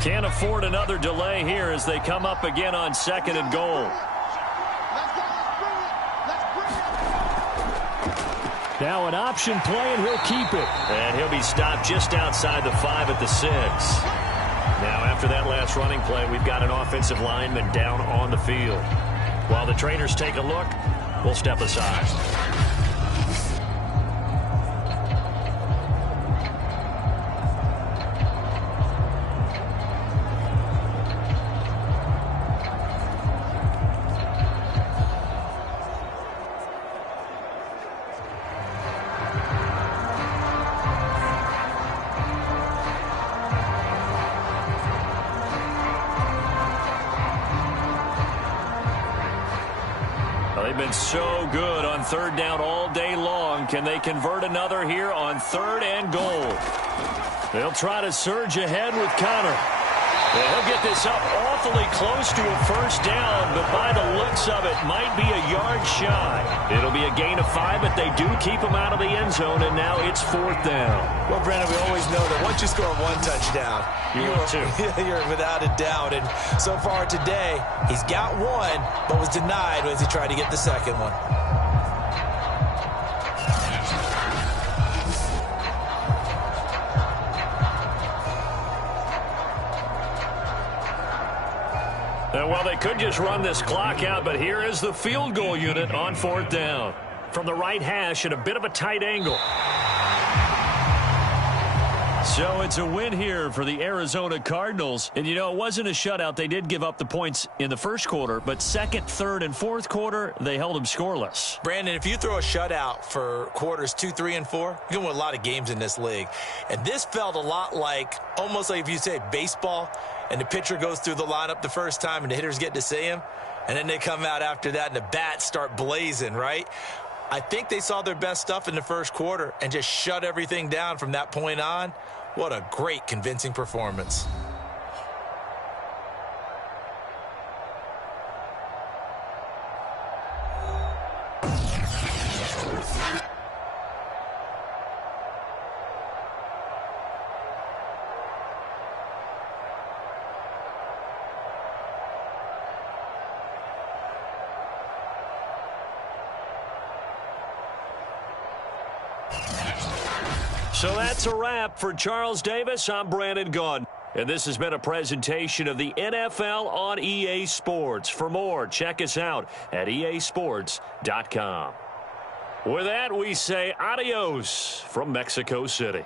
Can't afford another delay here as they come up again on 2nd and goal. Now an option play, and he'll keep it. And he'll be stopped just outside the 5 at the 6. Now, after that last running play, we've got an offensive lineman down on the field. While the trainers take a look, we'll step aside. They've been so good on 3rd down all day long. Can they convert another here on 3rd and goal? They'll try to surge ahead with Connor. And he'll get this up awfully close to a 1st down, but by the looks of it, might be a yard shy. It'll be a gain of 5, but they do keep him out of the end zone, and now it's 4th down. Well, Brandon, we always know that once you score 1 touchdown, you're without a doubt. And so far today, he's got 1, but was denied as he tried to get the 2nd one. Well, they could just run this clock out, but here is the field goal unit on 4th down. From the right hash at a bit of a tight angle. So it's a win here for the Arizona Cardinals. And, you know, it wasn't a shutout. They did give up the points in the 1st quarter, but 2nd, 3rd, and 4th quarter, they held them scoreless. Brandon, if you throw a shutout for quarters 2, 3, and 4, you're going to win a lot of games in this league. And this felt a lot like, almost like if you say baseball, and the pitcher goes through the lineup the first time and the hitters get to see him, and then they come out after that and the bats start blazing, right? I think they saw their best stuff in the 1st quarter and just shut everything down from that point on. What a great, convincing performance. So that's a wrap for Charles Davis. I'm Brandon Gaudin. And this has been a presentation of the NFL on EA Sports. For more, check us out at easports.com. With that, we say adios from Mexico City.